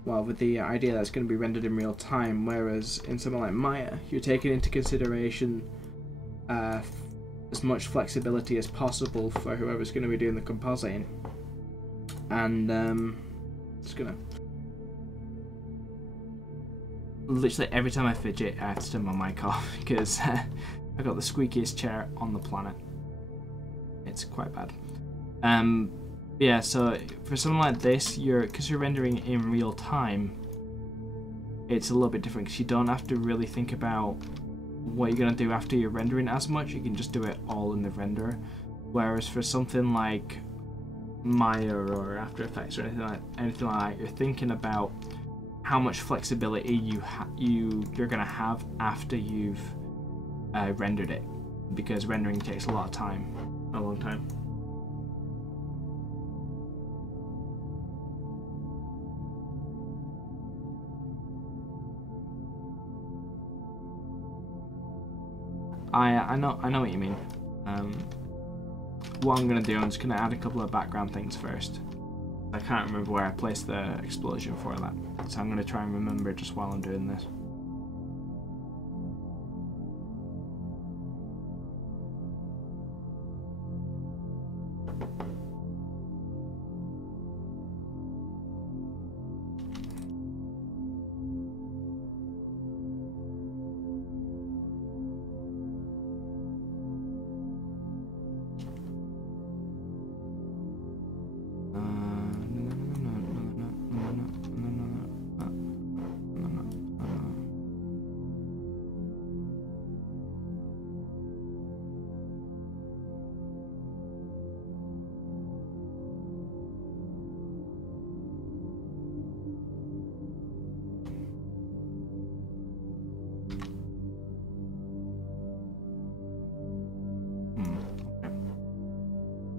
well, with the idea that it's going to be rendered in real time, whereas in something like Maya, you're taking into consideration as much flexibility as possible for whoever's going to be doing the compositing. And just gonna. Literally every time I fidget, I have to turn my mic off because I got the squeakiest chair on the planet. It's quite bad. Yeah, so for something like this, because you're rendering in real time, it's a little bit different because you don't have to really think about what you're going to do after you're rendering as much. You can just do it all in the render. Whereas for something like Maya or After Effects or anything like that, you're thinking about how much flexibility you're going to have after you've rendered it, because rendering takes a lot of time, a long time. I know what you mean. What I'm gonna do, I'm just gonna add a couple of background things first. I can't remember where I placed the explosion for that, so I'm gonna try and remember just while I'm doing this.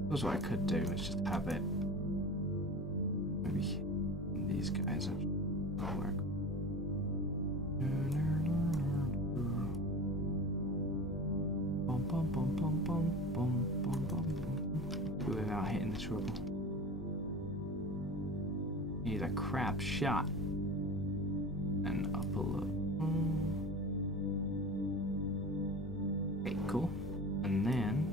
That's what I could do, is just have it. Maybe these guys will work. Without hitting this rubble. He's a crap shot. And up a little. Okay, cool. And then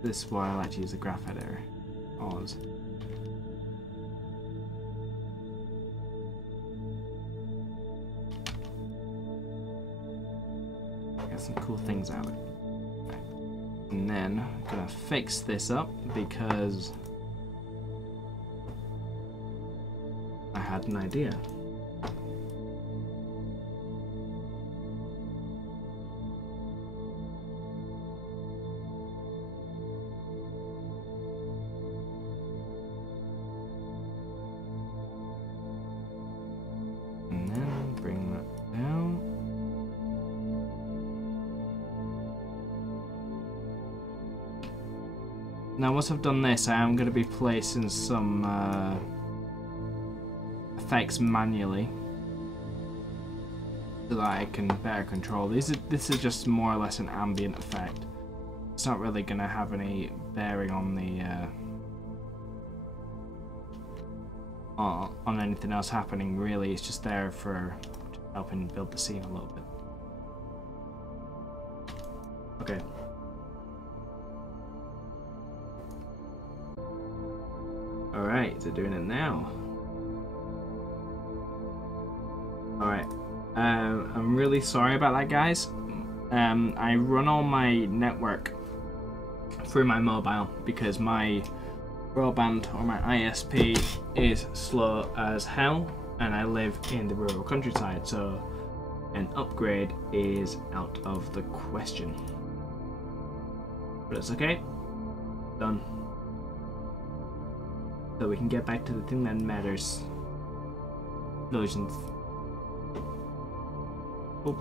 this is why I like to use the graph editor. Oz. Got some cool things out of it. Right. And then I'm gonna fix this up because I had an idea. Now once I've done this, I am going to be placing some effects manually so that I can better control these. This is just more or less an ambient effect. It's not really going to have any bearing on the on anything else happening really. It's just there for helping build the scene a little bit. Okay. Alright, so doing it now. Alright. I'm really sorry about that, guys. I run all my network through my mobile because my broadband or my ISP is slow as hell, and I live in the rural countryside, so an upgrade is out of the question. But it's okay. Done. So we can get back to the thing that matters. Explosions. Oh.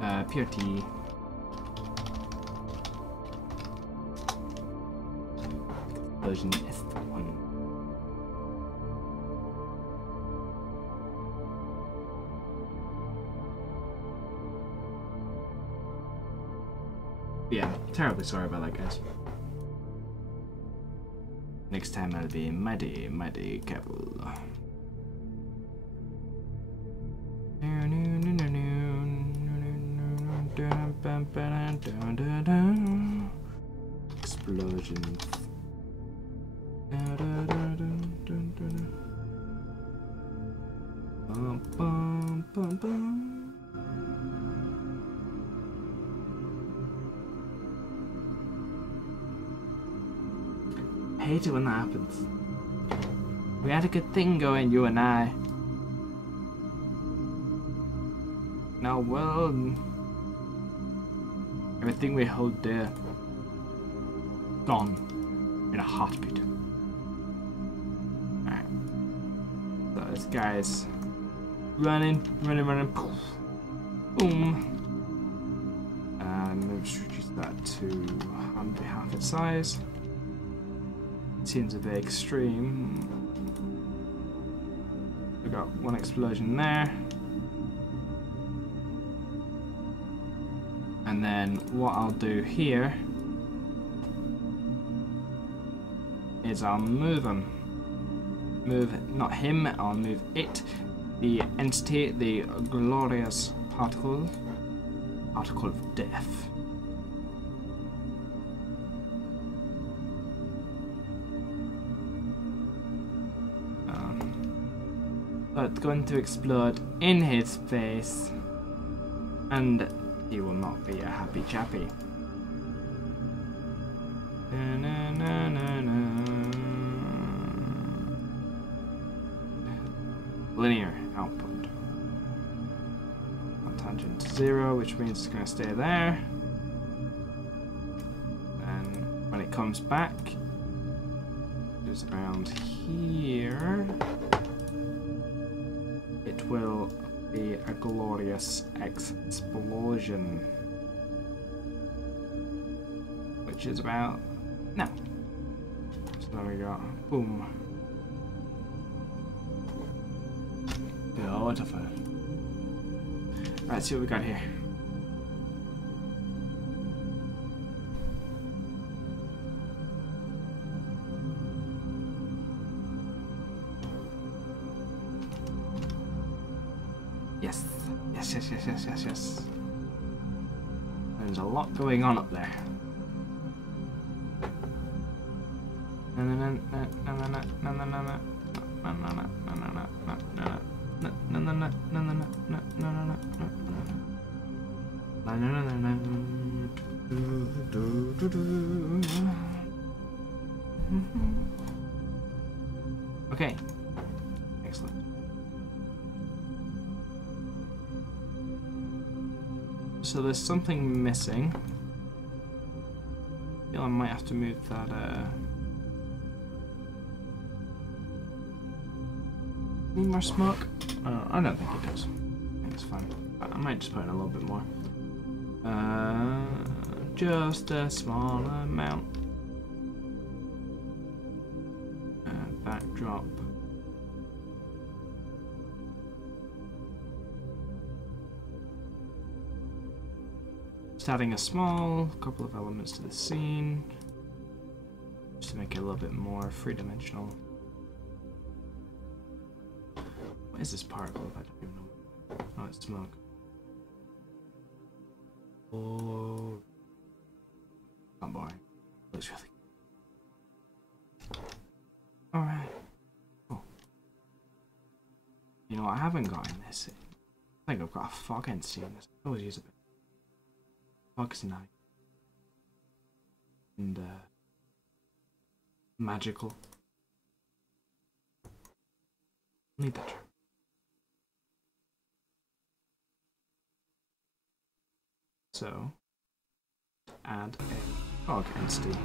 PRT. Explosion S1. Yeah, terribly sorry about that, guys. Next time I'll be mighty, mighty careful. Explosions. Bum, bum, bum, bum. I hate it when that happens. We had a good thing going, you and I. Now, well, everything we hold dear, gone in a heartbeat. Alright. So this guy's running, poof, boom. And maybe just reduce that to half its size. Seems a bit extreme. We got one explosion there. And then what I'll do here is I'll move him. Move, not him, I'll move it. The entity, the glorious particle of death. But going to explode in his face, and he will not be a happy chappy. Na, na, na, na, na. Linear output. Tangent to 0, which means it's going to stay there. And when it comes back, it's around here. It will be a glorious explosion, which is about now. So there we go. Boom. Beautiful. Right, let's see what we got here. Yes. There's a lot going on up there. Okay. Excellent. So there's something missing. I feel I might have to move that need more smoke? I don't think it does. I think it's fine. I might just put in a little bit more. just a small amount. Backdrop. Just adding a small couple of elements to the scene, just to make it a little bit more three-dimensional. What is this particle? I don't even know. Oh, it's smoke. Oh, not boring. Looks really good. Alright. Oh. You know what I haven't got in this? I think I've got a fog entity in this. I always use a bit. Fog's nice. And magical. Need that term. So, add a fog entity.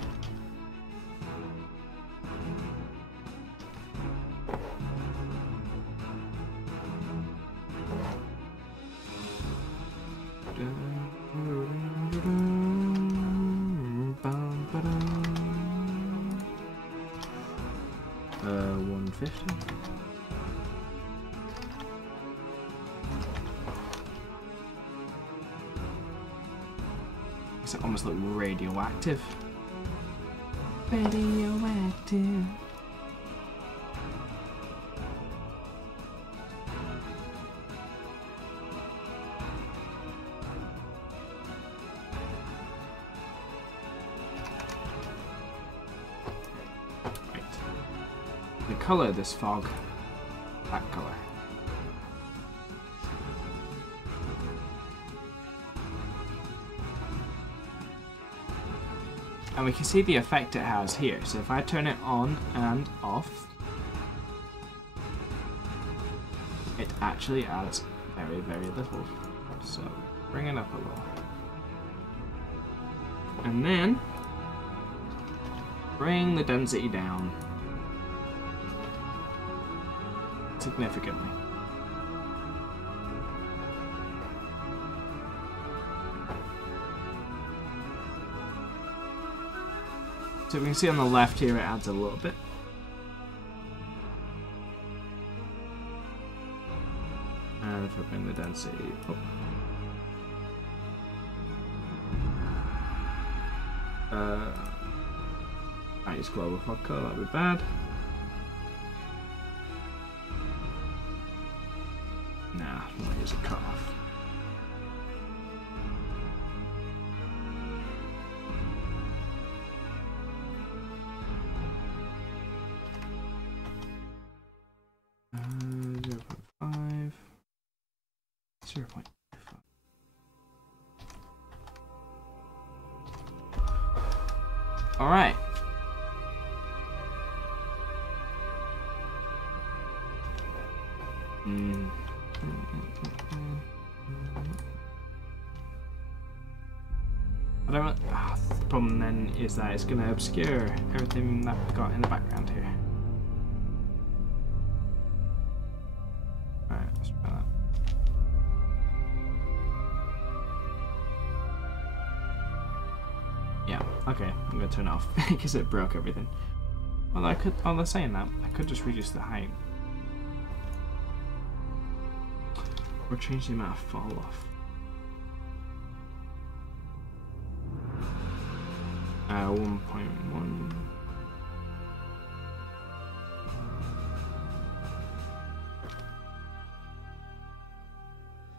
Makes it almost look radioactive. Radioactive. Right. The color of this fog, that color. And we can see the effect it has here. So if I turn it on and off, it actually adds very, very little. So bring it up a little. And then bring the density down significantly. So we can see on the left here it adds a little bit. And if I bring the density up. I use global fog color, that'd be bad. Nah, I'm gonna use a cutoff. All right. I don't. The problem then is that it's going to obscure everything that we've got in the background here. All right, let's try that. Yeah, okay, I'm gonna turn it off because it broke everything. Although I could, although saying that, I could just reduce the height. Or change the amount of fall off. 1.1.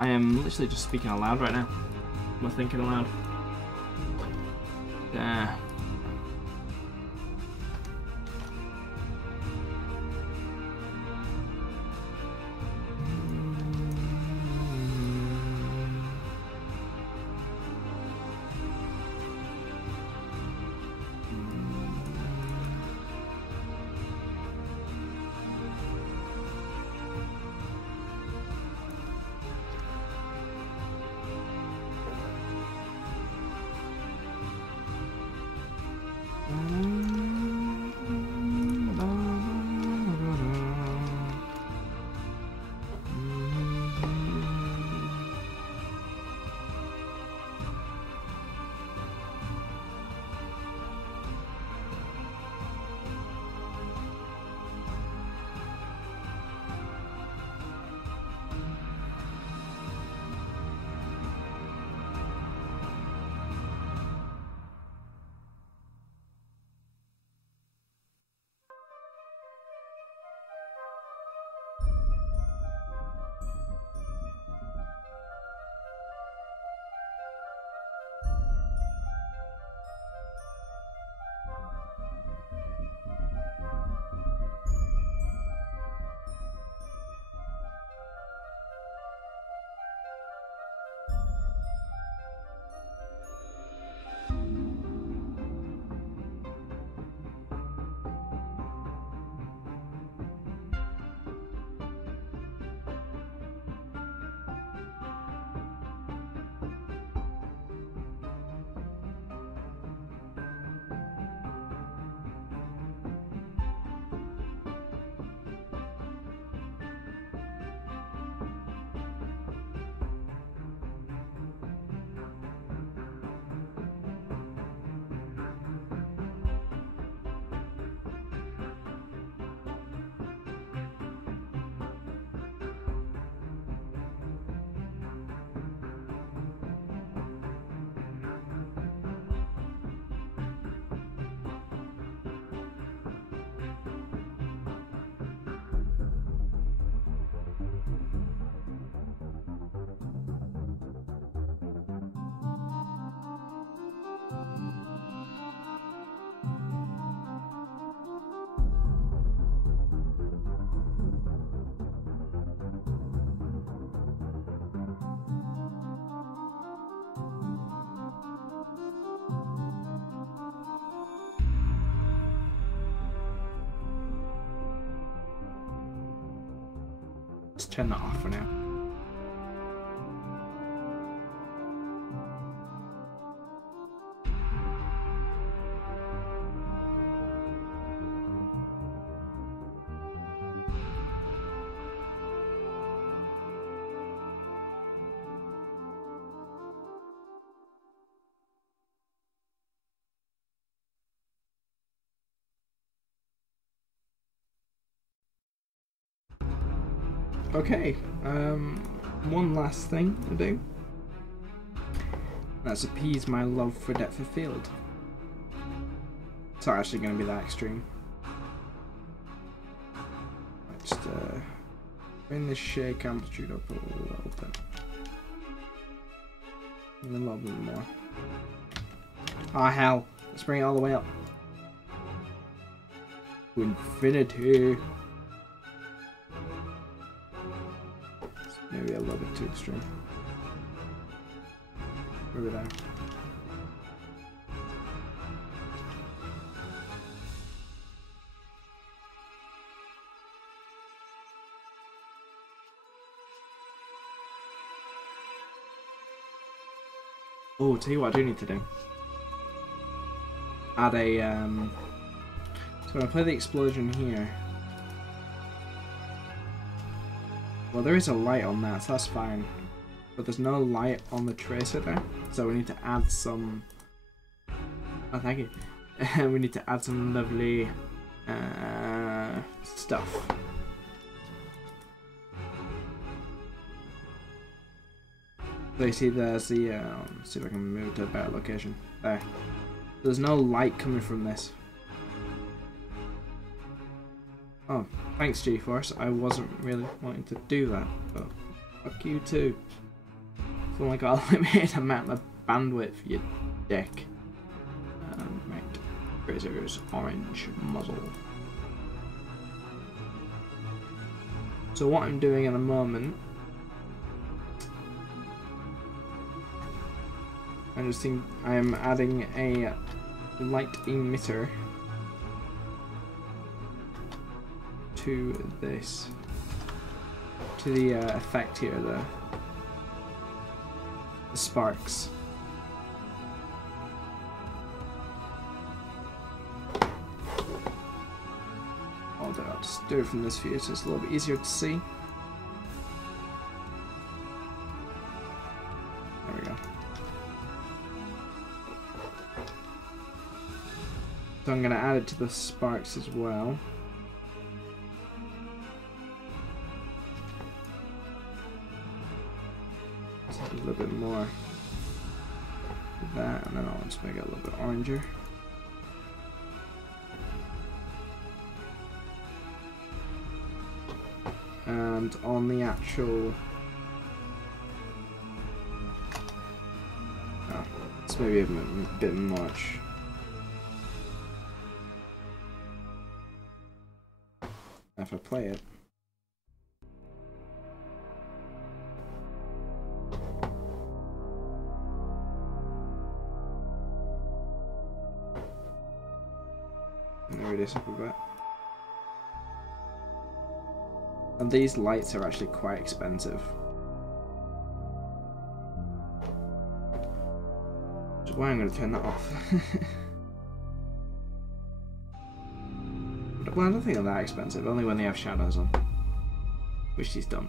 I am literally just speaking aloud right now. I'm not thinking aloud. Let's turn that off for now. Okay, one last thing to do. That's appease my love for depth of field. It's not actually going to be that extreme. Just bring the shake amplitude up a little bit. And a little bit more. Ah, hell. Let's bring it all the way up. To infinity. Maybe a little bit too extreme. Over there. Oh, tell you what I do need to do. Add a so when I play the explosion here. Well, there is a light on that, so that's fine. But there's no light on the tracer there, so we need to add some... Oh, thank you. We need to add some lovely stuff. So you see there's the... let's see if I can move to a better location. There. There's no light coming from this. Oh, thanks GeForce. I wasn't really wanting to do that, but fuck you too. It's only got a limited amount of bandwidth, you dick. Right. Razor's orange muzzle. So what I'm doing at the moment, I am adding a light emitter to this, to the effect here, the sparks. I'll just do it from this view so it's a little bit easier to see. There we go. So I'm going to add it to the sparks as well. A little bit more of that, and then I'll just make it a little bit oranger. And on the actual... Oh, it's maybe a bit much. If I play it. There it is up a bit. And these lights are actually quite expensive. Which is why I'm going to turn that off. Well, I don't think they're that expensive, only when they have shadows on. Which he's done.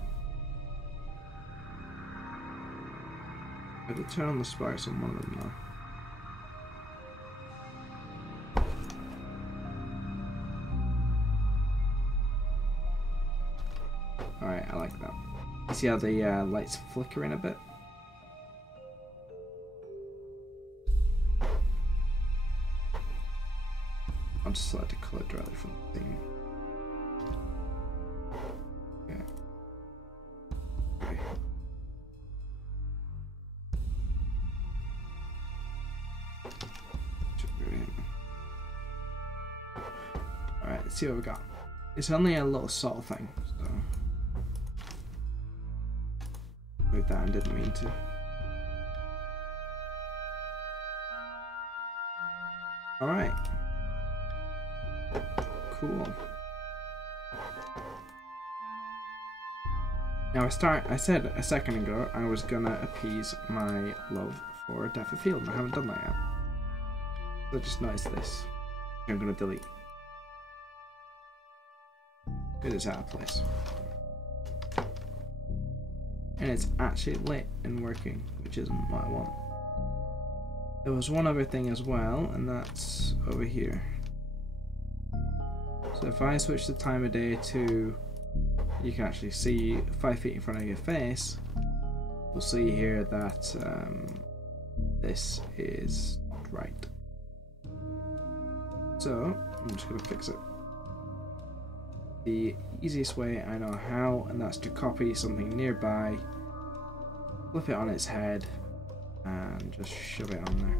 I could turn on the sparks on one of them now. Alright, I like that. You see how the lights flicker in a bit? I'll just select a colour directly from the theme. Okay. Alright, let's see what we got. It's only a little subtle thing, so... With that, I didn't mean to. Alright. Cool. Now I said a second ago I was gonna appease my love for Death of Field, and I haven't done that yet. So I just noticed this. I'm gonna delete. Because it's out of place. And it's actually lit and working, which isn't what I want. There was one other thing as well, and that's over here. So if I switch the time of day to, you can actually see 5 feet in front of your face, we'll see here that this is not right. So I'm just going to fix it the easiest way I know how, and that's to copy something nearby, flip it on its head, and just shove it on there.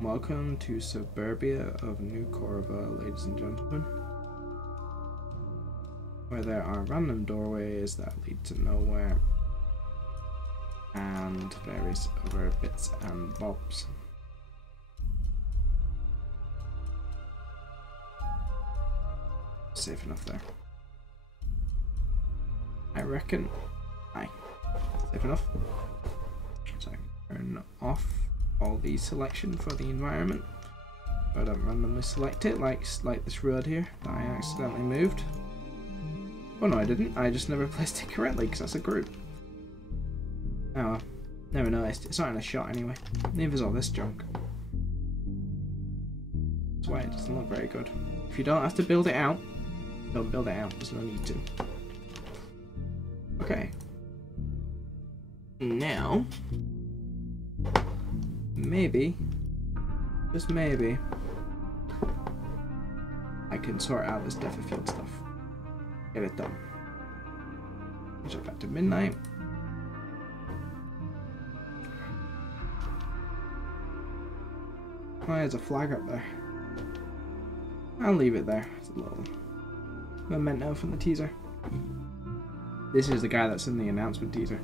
Welcome to suburbia of New Corva, ladies and gentlemen, where there are random doorways that lead to nowhere and various other bits and bobs. Safe enough there. I reckon. Aye. Safe enough. So I can turn off all the selection for the environment. But I don't randomly select it, like this road here that I accidentally moved. Oh no, I didn't. I just never placed it correctly because that's a group. Oh well. Never noticed. It's not in a shot anyway. Neither's all this junk. That's why it doesn't look very good. If you don't have to build it out, don't build it out. There's no need to. Okay. Now, maybe, just maybe, I can sort out this Death of Field stuff. Get it done. Push it back to midnight. Oh, there's a flag up there. I'll leave it there. It's a little memento from the teaser. This is the guy that's in the announcement teaser.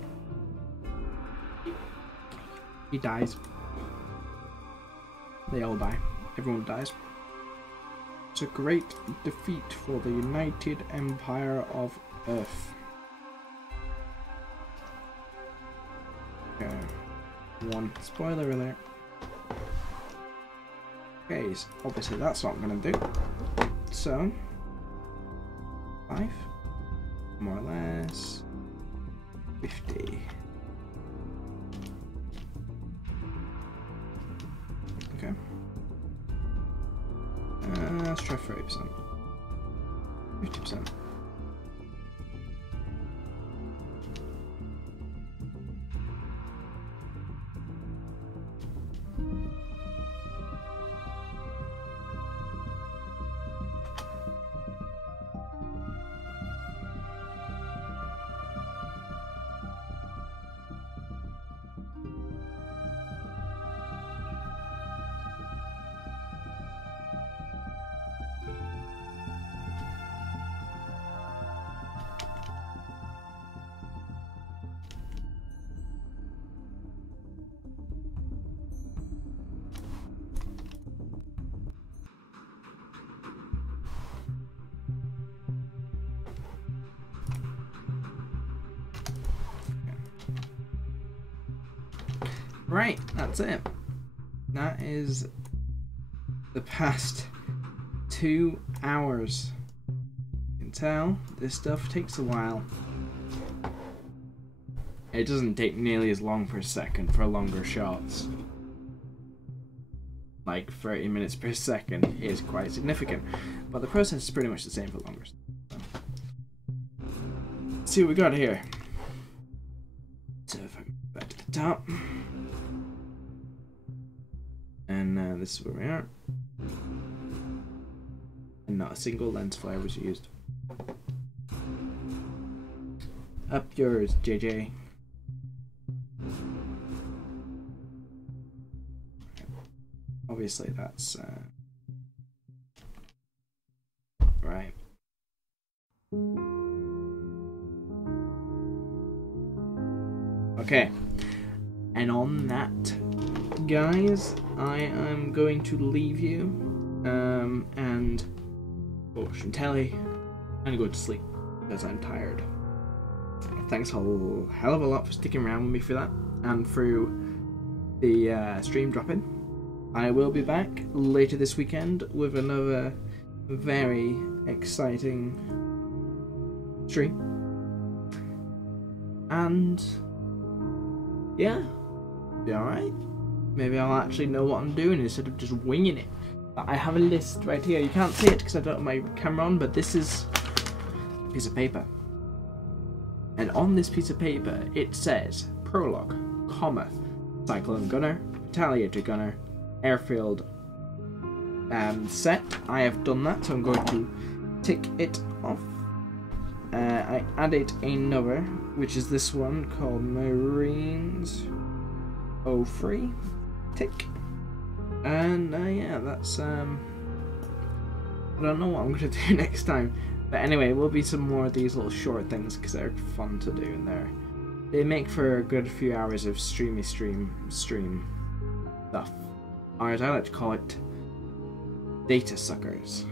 He dies. They all die. Everyone dies. It's a great defeat for the United Empire of Earth. Okay. One spoiler alert. Okay, so obviously that's what I'm gonna do. So 5, more or less 50. Okay. Let's try 30%. 50%. Right, that's it. That is the past 2 hours. You can tell this stuff takes a while. It doesn't take nearly as long per second for longer shots. Like 30 minutes per second is quite significant, but the process is pretty much the same for longer. So, let's see what we got here. So if I go back to the top. And this is where we are. And not a single lens flare was used. Up yours, JJ. Obviously that's right. Okay. And on that, guys, I am going to leave you, and Chantelli, and go to sleep because I'm tired. Thanks a hell of a lot for sticking around with me for that and through the stream drop-in. I will be back later this weekend with another very exciting stream. And yeah, be alright. Maybe I'll actually know what I'm doing instead of just winging it. But I have a list right here. You can't see it because I don't have my camera on, but this is a piece of paper. And on this piece of paper, it says Prologue, comma, Cyclone Gunner, Retaliator Gunner, Airfield set. I have done that, so I'm going to tick it off. I added another, which is this one called Marines 03. Tick. And yeah, that's I don't know what I'm gonna do next time. But anyway, it will be some more of these little short things because they're fun to do and they make for a good few hours of stream stuff. Or as I like to call it, data suckers.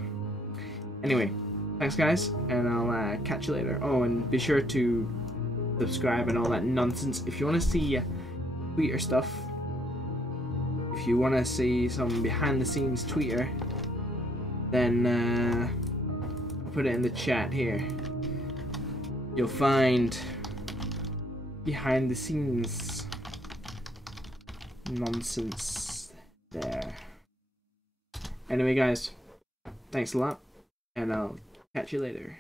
Anyway, thanks guys, and I'll catch you later. Oh, and be sure to subscribe and all that nonsense. If you want to see Twitter stuff, if you want to see some behind the scenes Twitter, then I'll put it in the chat here. You'll find behind the scenes nonsense there. Anyway guys, thanks a lot, and I'll catch you later.